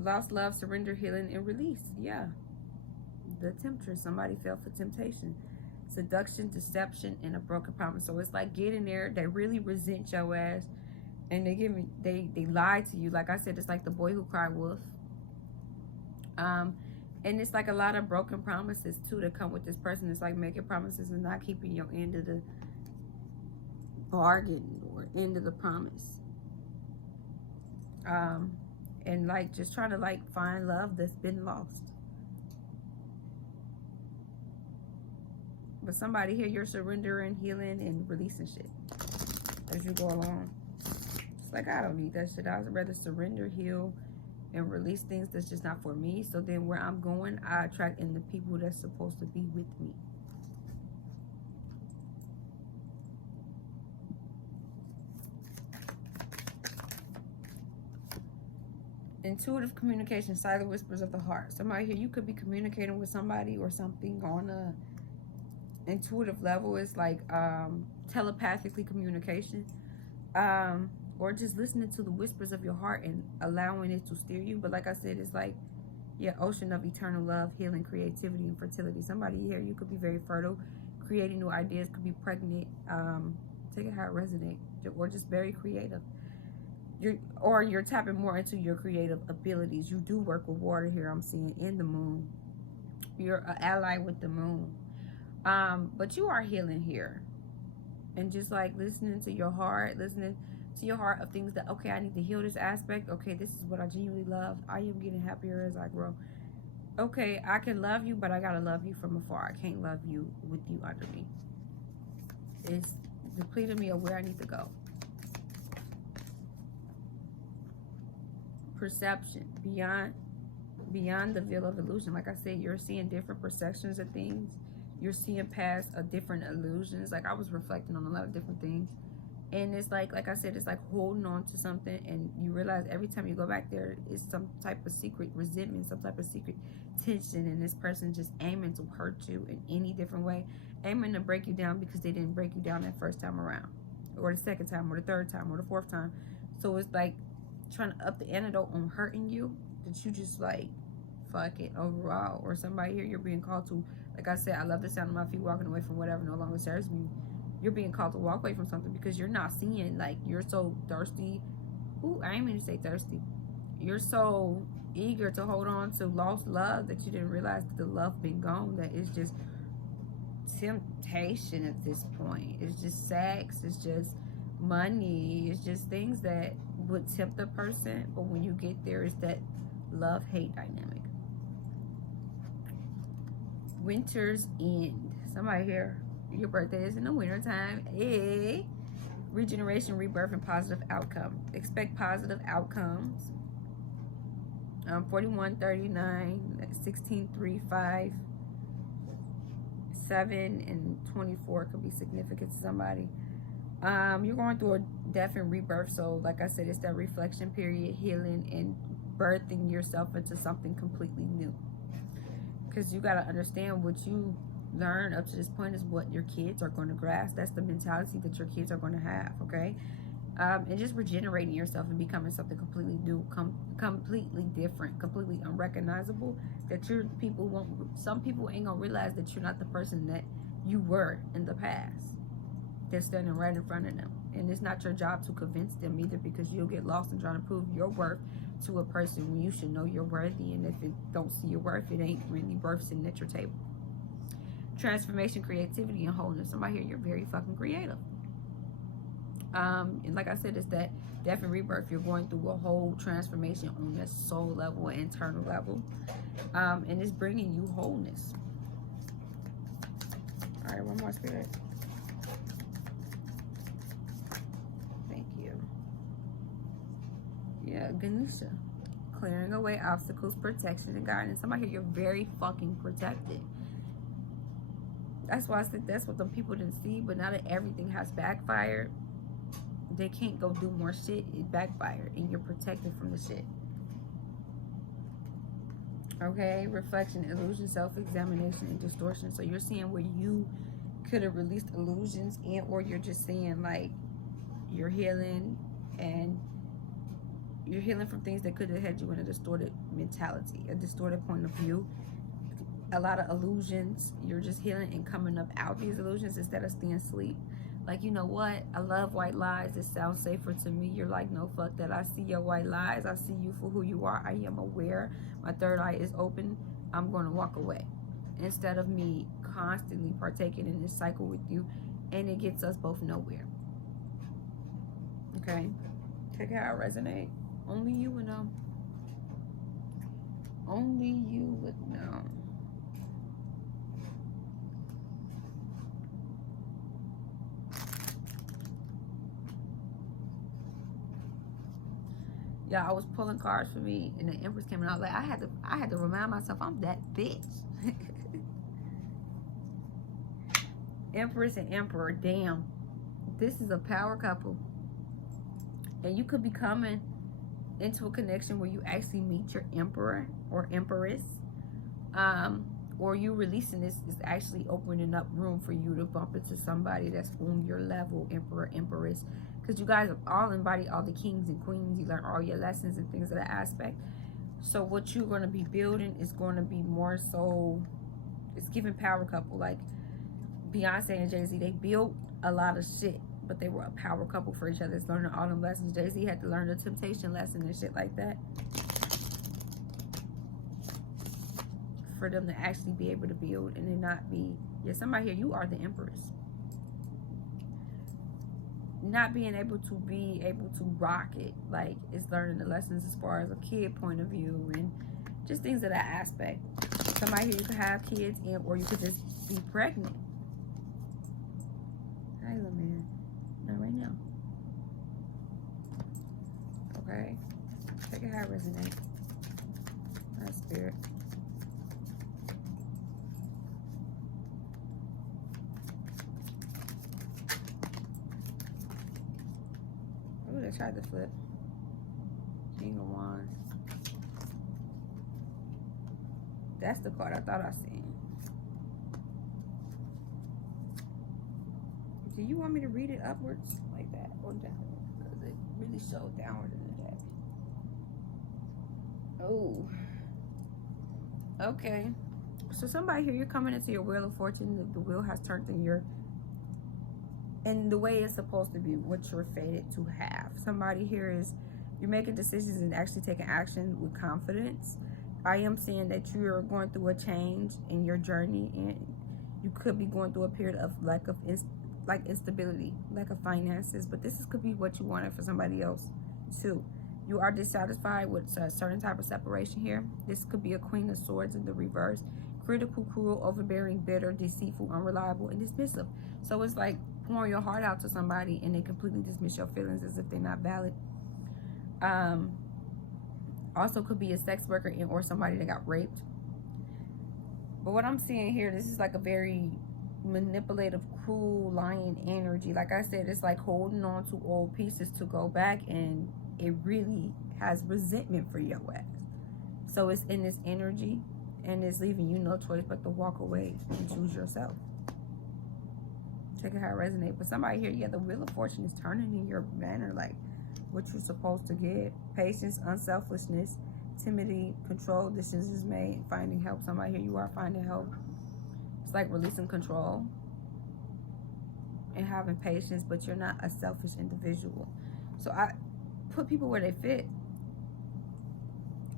Lost love, surrender, healing, and release. Yeah. The temptress. Somebody fell for temptation. Seduction, deception, and a broken promise. So it's like getting there. They really resent your ass. And they lie to you. Like I said, it's like the boy who cried wolf. And it's like a lot of broken promises too that come with this person. It's like making promises and not keeping your end of the bargain or end of the promise. And like just trying to like find love that's been lost. But somebody here, you're surrendering, healing, and releasing shit as you go along. It's like, I don't need that shit. I'd rather surrender, heal, and release things that's just not for me. So then where I'm going, I attract in the people that's supposed to be with me. Intuitive communication, silent whispers of the heart. Somebody here, you could be communicating with somebody or something on a intuitive level. Is like telepathically communication, or just listening to the whispers of your heart and allowing it to steer you. But like I said, it's like your ocean of eternal love, healing, creativity, and fertility. Somebody here, you could be very fertile, creating new ideas, could be pregnant, take it how it resonates, or just very creative. You're tapping more into your creative abilities. You do work with water here, I'm seeing, in the moon. You're an ally with the moon. But you are healing here. And just like listening to your heart, listening to your heart of things that, okay, I need to heal this aspect. Okay, this is what I genuinely love. I am getting happier as I grow. Okay, I can love you, but I gotta love you from afar. I can't love you with you under me. It's depleting me of where I need to go. Perception, beyond the veil of illusion. Like I said, you're seeing different perceptions of things. You're seeing past different illusions. Like I was reflecting on a lot of different things, and it's like I said, it's like holding on to something, and you realize every time you go back there is some type of secret resentment, some type of secret tension, and this person just aiming to hurt you in any different way, aiming to break you down because they didn't break you down that first time around, or the second time, or the third time, or the fourth time. So it's like trying to up the antidote on hurting you, that you just like fuck it overall. Or somebody here, you're being called to, like I said, I love the sound of my feet walking away from whatever no longer serves me. You're being called to walk away from something because you're not seeing, like, you're so thirsty. Ooh, I ain't mean to say thirsty. You're so eager to hold on to lost love that you didn't realize that the love been gone, that it's just temptation at this point. It's just sex, it's just money, it's just things that would tempt a person, but when you get there, it's that love-hate dynamic. Winter's end. Somebody here, your birthday is in the winter time. Hey, regeneration, rebirth, and positive outcome. Expect positive outcomes. 41, 39, 16, 3, 5, 7, and 24 could be significant to somebody. You're going through a death and rebirth, so like I said, it's that reflection period, healing, and birthing yourself into something completely new. Because you got to understand, what you learn up to this point is what your kids are going to grasp. That's the mentality that your kids are going to have, okay? And just regenerating yourself and becoming something completely new, completely different, completely unrecognizable, that some people ain't gonna realize that you're not the person that you were in the past. They're standing right in front of them, and it's not your job to convince them either, because you'll get lost in trying to prove your worth to a person when you should know you're worthy. And if it don't see your worth, it ain't really worth sitting at your table. Transformation, creativity, and wholeness. Somebody here, you're very fucking creative. And like I said, it's that death and rebirth. You're going through a whole transformation on that soul level and internal level, and it's bringing you wholeness. All right, one more, Spirit. Yeah, Ganesha. Clearing away obstacles, protection, and guidance. Somebody here, you're very fucking protected. That's why I said that's what the people didn't see. But now that everything has backfired, they can't go do more shit. It backfired, and you're protected from the shit. Okay, reflection, illusion, self-examination, and distortion. So you're seeing where you could have released illusions, and or you're just seeing like you're healing, and you're healing from things that could have had you in a distorted mentality, a distorted point of view. A lot of illusions. You're just healing and coming up out these illusions instead of staying asleep. Like, you know what? I love white lies. It sounds safer to me. You're like, no, fuck that. I see your white lies. I see you for who you are. I am aware. My third eye is open. I'm going to walk away. Instead of me constantly partaking in this cycle with you. And it gets us both nowhere. Okay? Take how it resonates. Only you would know. Only you would know. Yeah, I was pulling cards for me, and the Empress came, and I was like, I had to remind myself I'm that bitch. Empress and Emperor, damn. This is a power couple. And you could be coming into a connection where you actually meet your Emperor or Empress. Or you releasing this is actually opening up room for you to bump into somebody that's on your level, Emperor, Empress. Because you guys all embody all the kings and queens. You learn all your lessons and things of that aspect. So what you're going to be building is going to be more so, it's giving power couple. Like Beyonce and Jay-Z, they built a lot of shit, but they were a power couple for each other. It's learning all them lessons. Jay-Z had to learn the temptation lesson and shit like that, for them to actually be able to build and then not be, yeah, somebody here, you are the Empress. Not being able to rock it, like it's learning the lessons as far as a kid point of view and just things of that aspect. Somebody here, you could have kids in, or you could just be pregnant. Hi, little man. Not right now. Okay. Check it how it resonates. My spirit. Oh, they tried to flip. King of Wands. That's the card I thought I seen. Do you want me to read it upwards like that or down? Because it really showed downward in the deck. Oh. Okay. So somebody here, you're coming into your wheel of fortune. The wheel has turned in the way it's supposed to be, what you're fated to have. Somebody here is, you're making decisions and actually taking action with confidence. I am seeing that you're going through a change in your journey, and you could be going through a period of lack of instability, lack of finances, but this could be what you wanted for somebody else too. You are dissatisfied with a certain type of separation here. This could be a Queen of Swords in the reverse. Critical, cruel, overbearing, bitter, deceitful, unreliable, and dismissive. So it's like pouring your heart out to somebody and they completely dismiss your feelings as if they're not valid. Also could be a sex worker or somebody that got raped. But what I'm seeing here, this is like a very manipulative, cruel, lying energy. Like I said, it's like holding on to old pieces to go back, and it really has resentment for your ass. So it's in this energy, and it's leaving you no choice but to walk away and choose yourself. Check out how it resonates. But somebody here, yeah, the wheel of fortune is turning in your manner, like what you're supposed to get. Patience, unselfishness, timidity, control, decisions made, finding help. Somebody here, you are finding help. It's like releasing control and having patience, but you're not a selfish individual. So I put people where they fit.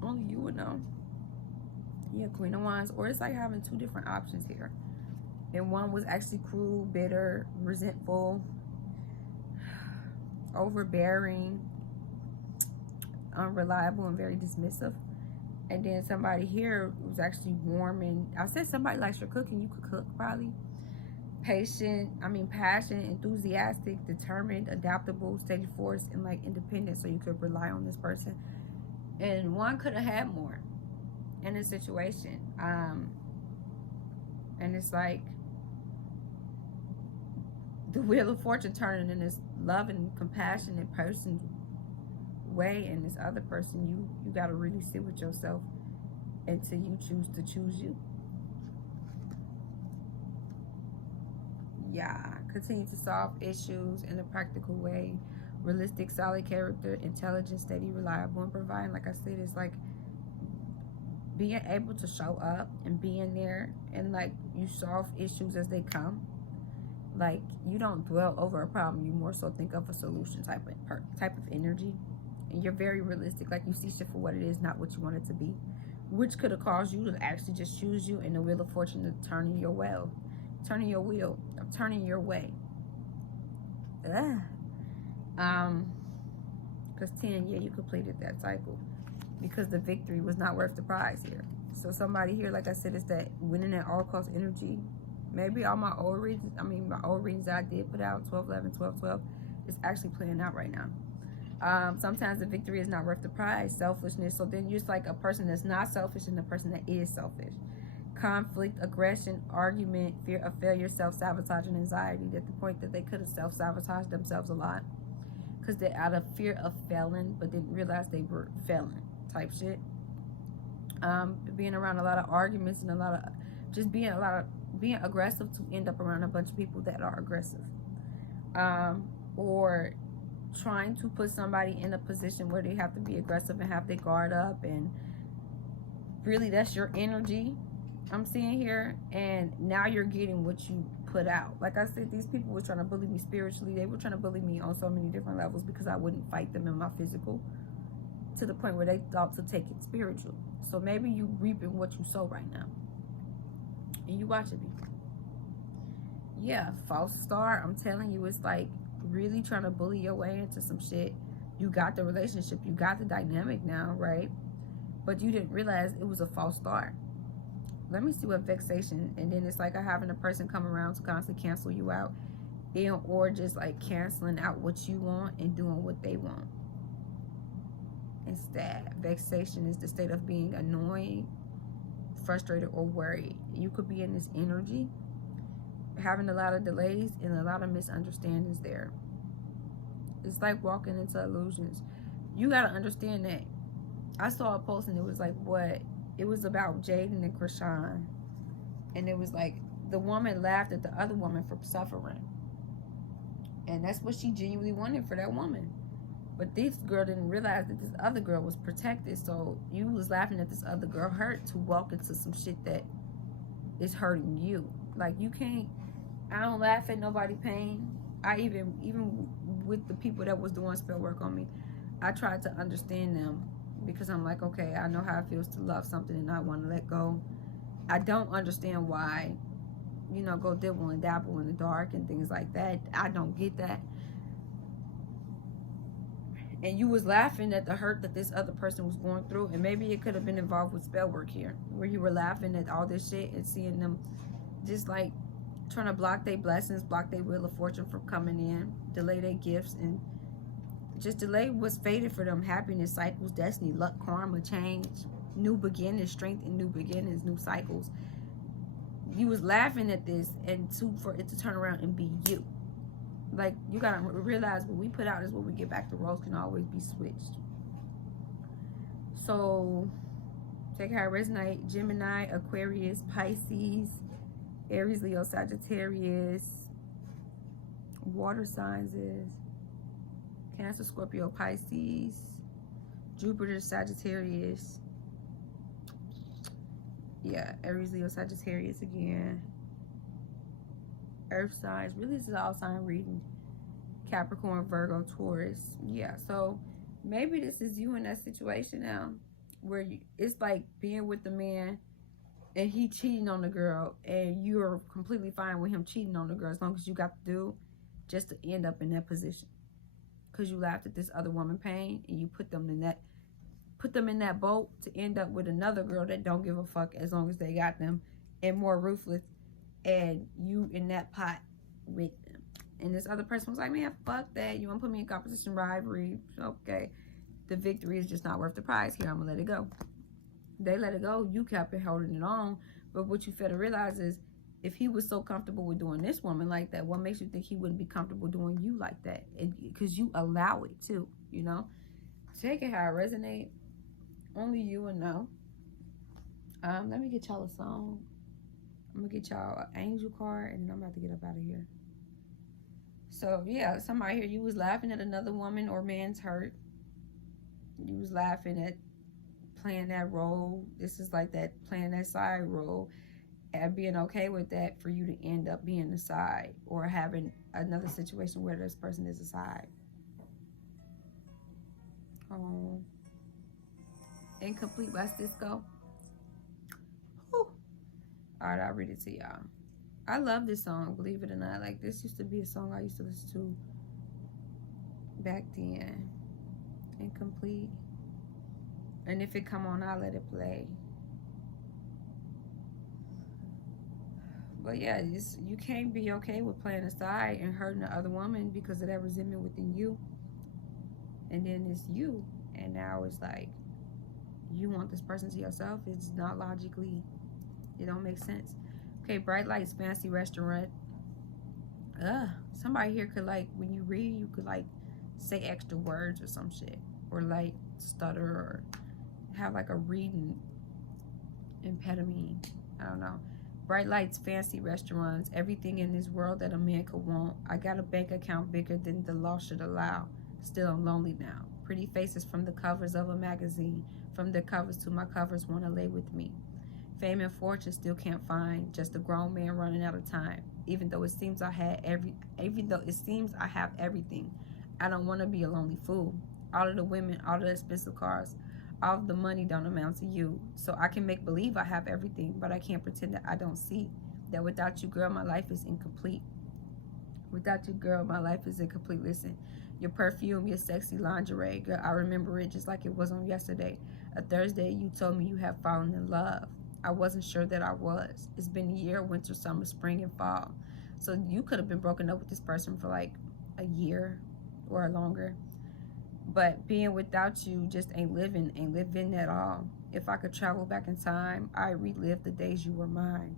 Only you would know. Yeah, Queen of Wands. Or it's like having two different options here. And one was actually cruel, bitter, resentful, overbearing, unreliable, and very dismissive. And then somebody here was actually warm, and I said somebody likes your cooking. You could cook probably. Passionate, enthusiastic, determined, adaptable, steady force, and like independent. So you could rely on this person. And one could have had more in this situation. And it's like the wheel of fortune turning in this loving, compassionate person way, and this other person, you got to really sit with yourself until you choose to choose you. Yeah, continue to solve issues in a practical way. Realistic, solid character, intelligent, steady, reliable, and providing. Like I said, it's like being able to show up and being there, and like you solve issues as they come. Like you don't dwell over a problem, you more so think of a solution type of energy. And you're very realistic, like you see shit for what it is, not what you want it to be, which could have caused you to actually just choose you in the wheel of fortune to turn in your wheel, turning your wheel, turning your way. Because 10, yeah, you completed that cycle. Because the victory was not worth the prize here. So somebody here, like I said, is that winning at all cost energy. Maybe all my old readings, my old readings that I did put out, 12, 11, 12, 12, is actually playing out right now. Sometimes the victory is not worth the prize. Selfishness. So then you're just like a person that's not selfish and a person that is selfish. Conflict, aggression, argument, fear of failure, self-sabotage, and anxiety. At the point that they could have self-sabotaged themselves a lot. Because they're out of fear of failing, but didn't realize they were failing type shit. Being around a lot of arguments and a lot of just being aggressive to end up around a bunch of people that are aggressive. Or trying to put somebody in a position where they have to be aggressive and have their guard up, and really that's your energy I'm seeing here, and now you're getting what you put out. Like I said, these people were trying to bully me spiritually. They were trying to bully me on so many different levels because I wouldn't fight them in my physical, to the point where they thought to take it spiritual. So maybe you reaping what you sow right now, and you watching me. Yeah, false start. I'm telling you, it's like really trying to bully your way into some shit. You got the relationship, you got the dynamic now, right? But you didn't realize it was a false start. Let me see what vexation, and then it's like having a person come around to constantly cancel you out, or just like canceling out what you want and doing what they want instead. Vexation is the state of being annoyed, frustrated, or worried. You could be in this energy, having a lot of delays and a lot of misunderstandings there. It's like walking into illusions. You got to understand that. I saw a post and it was like, what? It was about Jaden and Krishan. And it was like, the woman laughed at the other woman for suffering. And that's what she genuinely wanted for that woman. But this girl didn't realize that this other girl was protected. So you was laughing at this other girl hurt to walk into some shit that is hurting you. Like, you can't, I don't laugh at nobody pain. I even with the people that was doing spell work on me, I tried to understand them, because I'm like, okay, I know how it feels to love something and not want to let go. I don't understand why, go dibble and dabble in the dark and things like that. I don't get that. And you was laughing at the hurt that this other person was going through, and maybe it could have been involved with spell work here, where you were laughing at all this shit and seeing them just like trying to block their blessings, block their wheel of fortune from coming in, delay their gifts, and just delay what's fated for them. Happiness, cycles, destiny, luck, karma, change, new beginnings, strength and new beginnings, new cycles. You was laughing at this, and for it to turn around and be you. Like, you gotta realize what we put out is what we get back. The roles can always be switched. So take how it resonates. Gemini, Aquarius, Pisces, Aries, Leo, Sagittarius, water signs is Cancer, Scorpio, Pisces, Jupiter, Sagittarius. Yeah, Aries, Leo, Sagittarius again. Earth signs. Really, this is all sign reading. Capricorn, Virgo, Taurus. Yeah, so maybe this is you in that situation now, where it's like being with the man and he cheating on the girl, and you're completely fine with him cheating on the girl as long as you got the dude, just to end up in that position. Because you laughed at this other woman pain, and you put them in that boat to end up with another girl that don't give a fuck as long as they got them, and more ruthless, and you in that pot with them. And this other person was like, man, fuck that. You want to put me in competition, rivalry? Okay. The victory is just not worth the prize. Here, I'm going to let it go. They let it go. You kept it holding it on. But what you fail to realize is, if he was so comfortable with doing this woman like that, what makes you think he wouldn't be comfortable doing you like that? Because you allow it too, Take it how it resonates. Only you will know. Let me get y'all a song. I'm going to get y'all an angel card, and then I'm about to get up out of here. So, yeah, somebody here, you was laughing at another woman or man's hurt. You was laughing at playing that role. This is like that, playing that side role, and being okay with that for you to end up being the side, or having another situation where this person is a side. Incomplete by Cisco. Whew. All right, I'll read it to y'all. I love this song, believe it or not. Like, this used to be a song I used to listen to back then. incomplete. And if it come on, I'll let it play. But yeah, you can't be okay with playing aside and hurting the other woman because of that resentment within you. And then it's you. And now it's like, you want this person to yourself. It's not logically, it don't make sense. Okay, bright lights, fancy restaurant. Somebody here could, like, when you read, you could, like, say extra words or some shit. Or, like, stutter or have, like, a reading impediment. I don't know. Bright lights, fancy restaurants, everything in this world that a man could want. I got a bank account bigger than the law should allow. Still, I'm lonely now. Pretty faces from the covers of a magazine. From their covers to my covers want to lay with me. Fame and fortune still can't find. Just a grown man running out of time. Even though it seems I have everything, I don't want to be a lonely fool. All of the women, all of the expensive cars, all of the money don't amount to you. So I can make believe I have everything, but I can't pretend that I don't see that without you, girl, my life is incomplete. Without you, girl, my life is incomplete. Listen, your perfume, your sexy lingerie, girl, I remember it just like it was on yesterday. A Thursday, you told me you have fallen in love. I wasn't sure that I was. It's been a year, winter, summer, spring, and fall. So you could have been broken up with this person for like a year or longer. But being without you just ain't living at all. If I could travel back in time, I'd relive the days you were mine.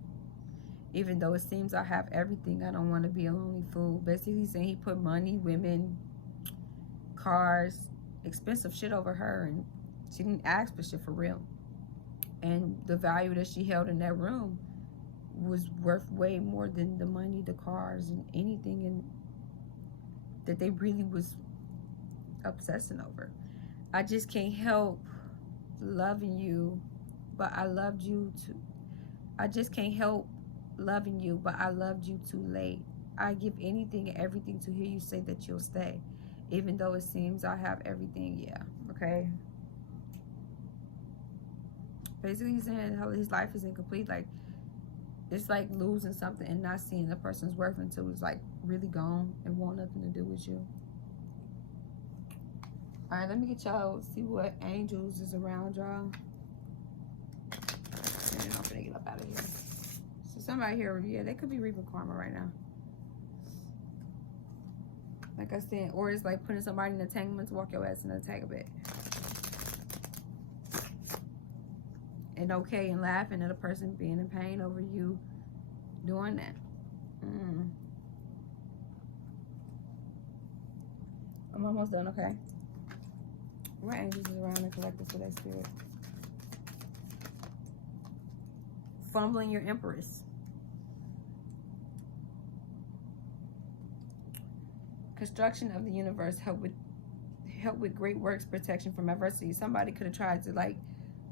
Even though it seems I have everything, I don't want to be a lonely fool. Basically, he's saying he put money, women, cars, expensive shit over her, and she didn't ask for shit for real. And the value that she held in that room was worth way more than the money, the cars, and anything that they really was obsessing over. I just can't help loving you, but I loved you too. I just can't help loving you, but I loved you too late. I give anything and everything to hear you say that you'll stay, even though it seems I have everything. Yeah, okay. Basically, he's saying how his life is incomplete. Like, it's like losing something and not seeing the person's worth until it's like really gone and want nothing to do with you. All right, let me get y'all, see what angels is around y'all. And then I'm gonna get up out of here. So somebody here, yeah, they could be reaping karma right now. Like I said, or it's like putting somebody in entanglement to walk your ass in a tag a bit. And okay, and laughing at a person being in pain over you doing that. I'm almost done, okay? What angels is around the collective for that spirit? Fumbling your empress. Construction of the universe, help with great works, protection from adversity. Somebody could have tried to like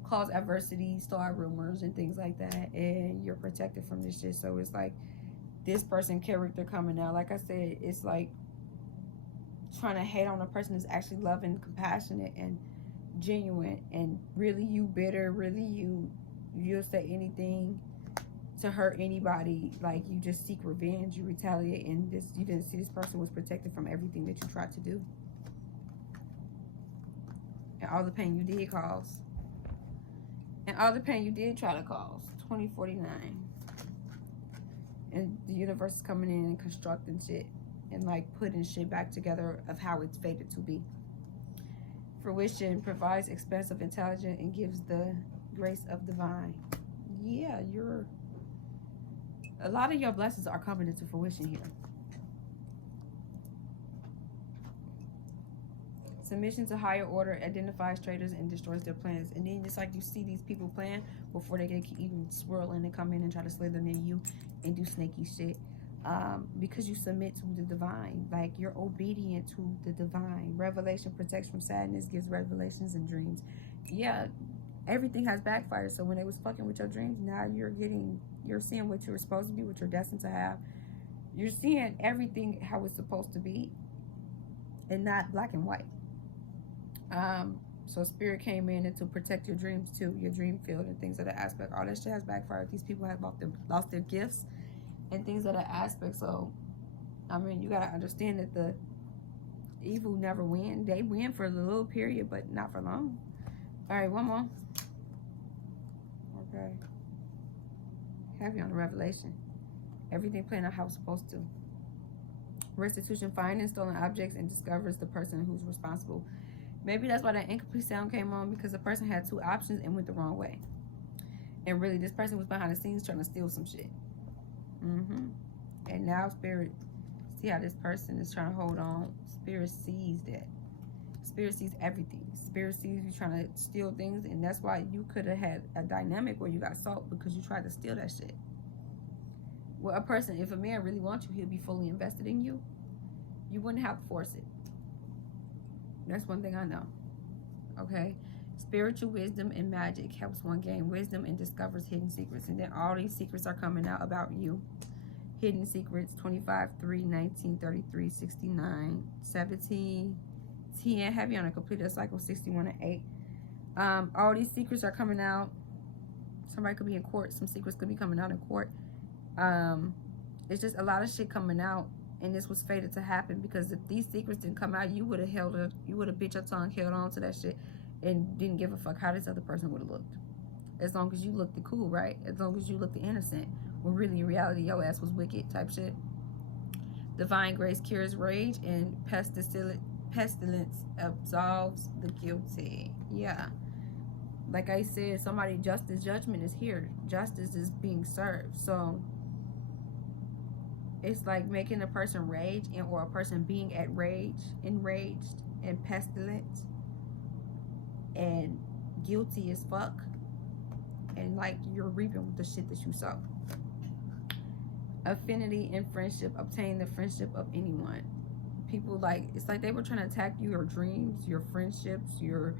cause adversity, start rumors and things like that, and you're protected from this shit. So it's like this person character coming out. Like I said, it's like trying to hate on a person that's actually loving, compassionate, and genuine, and really you bitter, really you'll say anything to hurt anybody. Like you just seek revenge, you retaliate, and this you didn't see this person was protected from everything that you tried to do and all the pain you did cause. And all the pain you did try to cause. 2049. And the universe is coming in and constructing shit. And like putting shit back together of how it's fated to be. Fruition provides expansive intelligence and gives the grace of divine. Yeah, a lot of your blessings are coming into fruition here. Submission to higher order identifies traitors and destroys their plans. And then it's like you see these people plan before they get even swirl in and come in and try to slither near you and do snaky shit. Because you submit to the divine. Like you're obedient to the divine. Revelation protects from sadness, gives revelations and dreams. Yeah, everything has backfired. So when they was fucking with your dreams, now you're seeing what you were supposed to be, what you're destined to have. You're seeing everything how it's supposed to be and not black and white. So spirit came in and to protect your dreams too, your dream field and things of that aspect. All that shit has backfired. These people have lost their gifts and things of that aspect. So, I mean, you gotta understand that Evil never win. They win for a little period, but not for long. All right, one more. Okay. Heavy on the revelation. Everything playing out how it's supposed to. Restitution, finding stolen objects and discovers the person who's responsible. Maybe that's why that incomplete sound came on, because the person had two options and went the wrong way. And really, this person was behind the scenes trying to steal some shit. And now Spirit, see how this person is trying to hold on. Spirit sees that. Spirit sees everything. Spirit sees you trying to steal things, and that's why you could have had a dynamic where you got salt, because you tried to steal that shit. Well, a person, if a man really wants you, he'll be fully invested in you. You wouldn't have to force it. That's one thing I know. Okay? Spiritual wisdom and magic helps one gain wisdom and discovers hidden secrets. And then all these secrets are coming out about you. Hidden secrets, 25, 3, 19, 33, 69, 17, 10, heavy on a completed cycle, 61 and 8. All these secrets are coming out. Somebody could be in court. Some secrets could be coming out in court. It's just a lot of shit coming out, and this was fated to happen, because if these secrets didn't come out, you would have bit your tongue, held on to that shit, and didn't give a fuck how this other person would have looked. As long as you looked the cool, right? As long as you looked the innocent, when really in reality your ass was wicked type shit. Divine grace cures rage, and pestilence absolves the guilty. Yeah. Like I said, somebody, justice, judgment is here. Justice is being served. So it's like making a person rage, or a person being enraged, and pestilent, and guilty as fuck. And like you're reaping the shit that you sow. Affinity and friendship. Obtain the friendship of anyone. People, like, it's like they were trying to attack you, your dreams, your friendships, your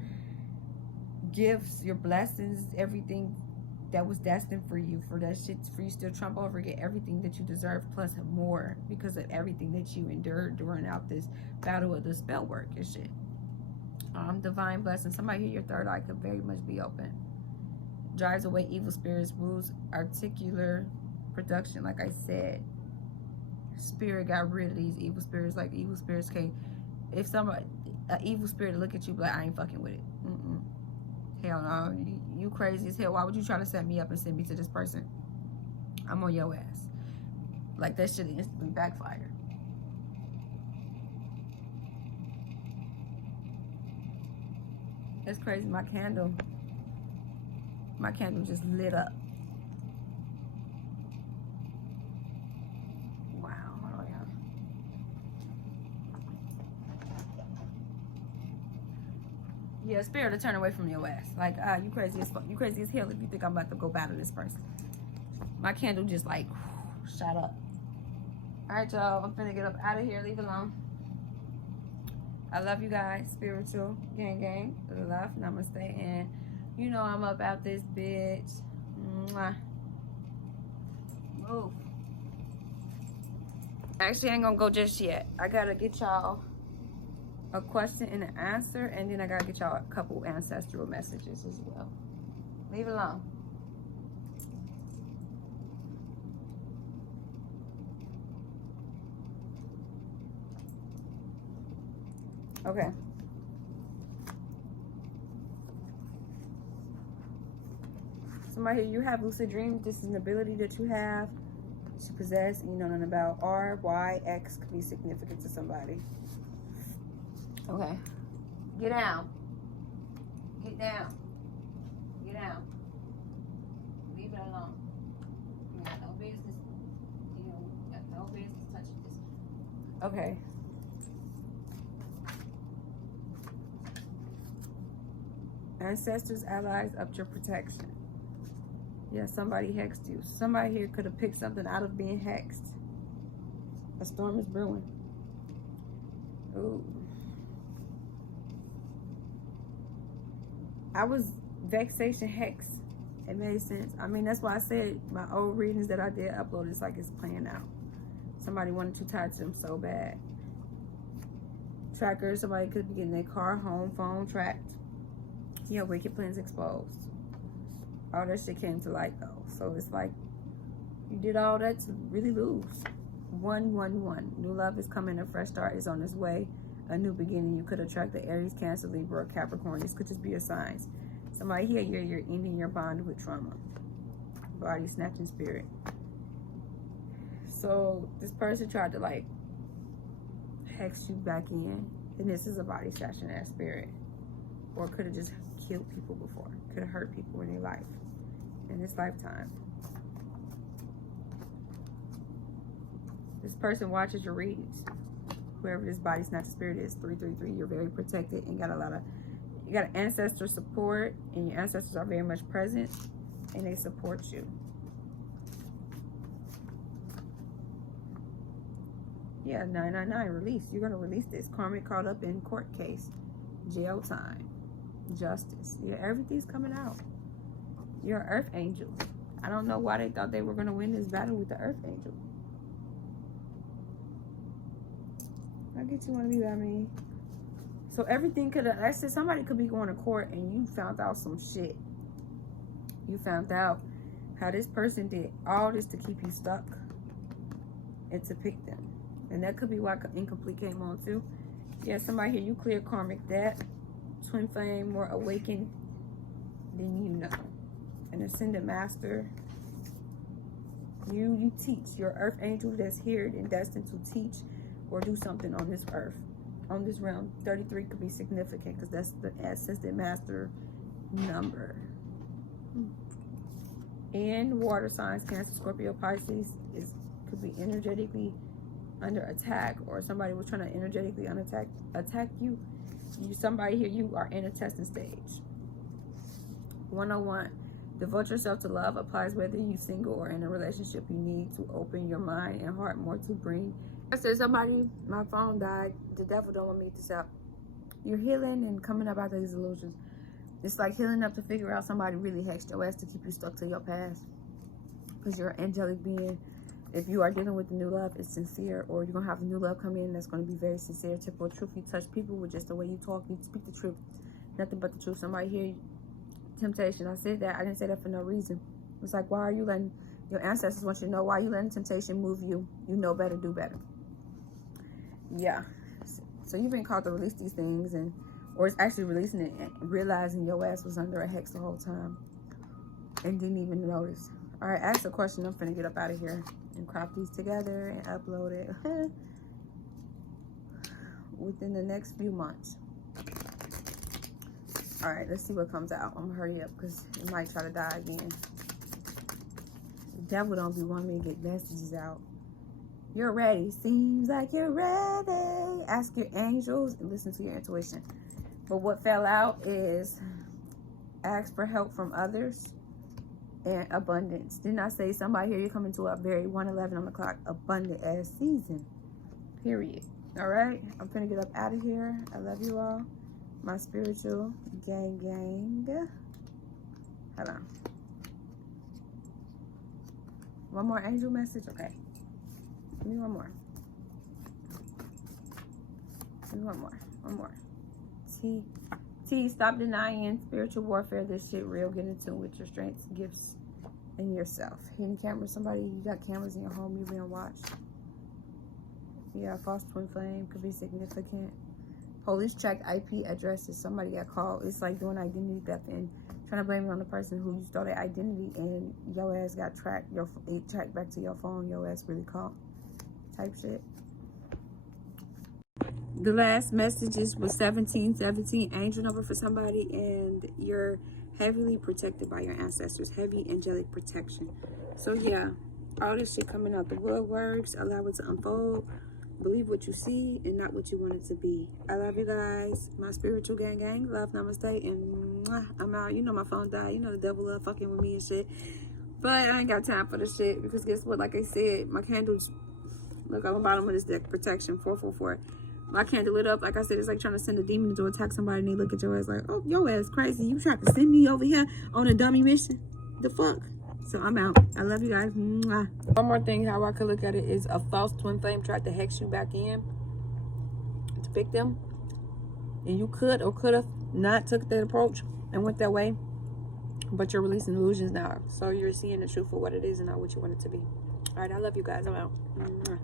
gifts, your blessings, everything that was destined for you, for that shit, for you still trump over, get everything that you deserve plus more, because of everything that you endured during out this battle of the spell work and shit. Divine blessing. Somebody here, your third eye could very much be open. Drives away evil spirits, rules articular production. Like I said, Spirit got rid of these evil spirits. Like evil spirits can't, if somebody, an evil spirit look at you, but like, I ain't fucking with it. Hell no, you crazy as hell. Why would you try to set me up and send me to this person? I'm on your ass. Like, that shit instantly backfired. That's crazy. My candle just lit up. Wow. Hold on, y'all. Yeah, Spirit to turn away from your ass. Like, you crazy as fuck. You crazy as hell if you think I'm about to go battle this person. My candle just like shot up. Alright, y'all. I'm finna get up out of here. Leave it alone. I love you guys. Spiritual gang. Love. Namaste. And you know I'm up out this bitch. Mwah. Move. Actually, I ain't gonna go just yet. I gotta get y'all a question and an answer, and then I gotta get y'all a couple ancestral messages as well. Leave it alone. Okay. Somebody here, you have lucid dreams. This is an ability that you have to possess, and you know nothing about. R, Y, X could be significant to somebody. Okay. Get down. Get down. Get down. Leave it alone. You got no business. You got no business touching this. Okay. Ancestors, allies, up to your protection. Yeah, somebody hexed you. Somebody here could have picked something out of being hexed. A storm is brewing. Ooh. I was vexation hex. It made sense. I mean, that's why I said my old readings that I did upload, it's like it's playing out. Somebody wanted to tie to them so bad. Tracker, somebody could be getting their car, home, phone tracked. Yeah, wicked plans exposed. All that shit came to light though. So it's like you did all that to really lose. 111. New love is coming. A fresh start is on its way. a new beginning. You could attract the Aries, Cancer, Libra, or Capricorn. This could just be your signs. Somebody here, you're ending your bond with trauma. Body snatching spirit. So this person tried to like hex you back in, and this is a body snatching that spirit. Or could have just killed people before. Could have hurt people in their life, in this lifetime. This person watches your readings. Whoever this body snatch spirit is, 333, you're very protected and got a lot of, you got ancestor support, and your ancestors are very much present and they support you. Yeah, 999, release. You're going to release this. Karmic caught up in court case, jail time, justice. Yeah, everything's coming out. You're an earth angel. I don't know why they thought they were going to win this battle with the earth angel. I get you want to be by me. So everything could have, I said somebody could be going to court and you found out some shit. You found out how this person did all this to keep you stuck and to pick them. And that could be why incomplete came on too. Yeah, somebody here, you clear karmic debt, twin flame, more awakened than you know. An ascended master. You teach. Your earth angel that's here and destined to teach or do something on this earth, on this realm. 33 could be significant because that's the assistant master number. And water signs, Cancer, Scorpio, Pisces, could be energetically under attack, or somebody was trying to energetically attack you. Somebody here, you are in a testing stage. 101. Devote yourself to love applies whether you single or in a relationship. You need to open your mind and heart more to bring. I said somebody, my phone died. The devil don't want me to stop. You're healing and coming up out of these illusions. It's like healing up to figure out somebody really hexed your ass to keep you stuck to your past. Because you're an angelic being. If you are dealing with the new love, it's sincere. Or you're going to have a new love come in that's going to be very sincere. Typical truth. You touch people with just the way you talk. You speak the truth. Nothing but the truth. Somebody here, temptation. I said that. I didn't say that for no reason. It's like, why are you letting, your ancestors want you to know why you letting temptation move you. You know better, do better. Yeah. So you've been called to release these things, and or it's actually releasing it and realizing your ass was under a hex the whole time and didn't even notice. All right, ask a question. I'm finna get up out of here and crop these together and upload it within the next few months. All right, let's see what comes out. I'm gonna hurry up because it might try to die again. The devil don't be wanting me to get messages out. You're ready. Seems like you're ready. Ask your angels and listen to your intuition. But what fell out is ask for help from others and abundance. Didn't I say somebody here, you're coming to a very 111 on the clock, abundant ass season. Period. All right. I'm gonna get up out of here. I love you all. My spiritual gang. Hold on. One more angel message? Okay. Give me one more. Give me one more. T, stop denying spiritual warfare. This shit real. Get in tune with your strengths, gifts, and yourself. Hidden camera. Somebody, you got cameras in your home you being watched. Yeah, false twin flame could be significant. Police check IP addresses. Somebody got called. It's like doing identity theft and trying to blame it on the person who you stole their identity, and your ass got tracked. It tracked back to your phone. Your ass really caught. Type shit. The last messages was 1717, angel number for somebody, and you're heavily protected by your ancestors. Heavy angelic protection. So yeah, all this shit coming out the woodworks. Allow it to unfold. Believe what you see and not what you want it to be. I love you guys. My spiritual gang. Love, namaste, and mwah, I'm out. You know my phone died. You know the devil love fucking with me and shit. But I ain't got time for the shit because guess what? Like I said, my candles, look on the bottom of this deck, protection, 444. My candle lit up. Like I said, it's like trying to send a demon to attack somebody and they look at your ass like, oh, your ass crazy. You trying to send me over here on a dummy mission? The fuck? So I'm out. I love you guys. Mwah. One more thing how I could look at it is a false twin flame tried to hex you back in to pick them. And you could or could have not took that approach and went that way. But you're releasing illusions now. So you're seeing the truth for what it is and not what you want it to be. All right, I love you guys. I'm out. Mwah.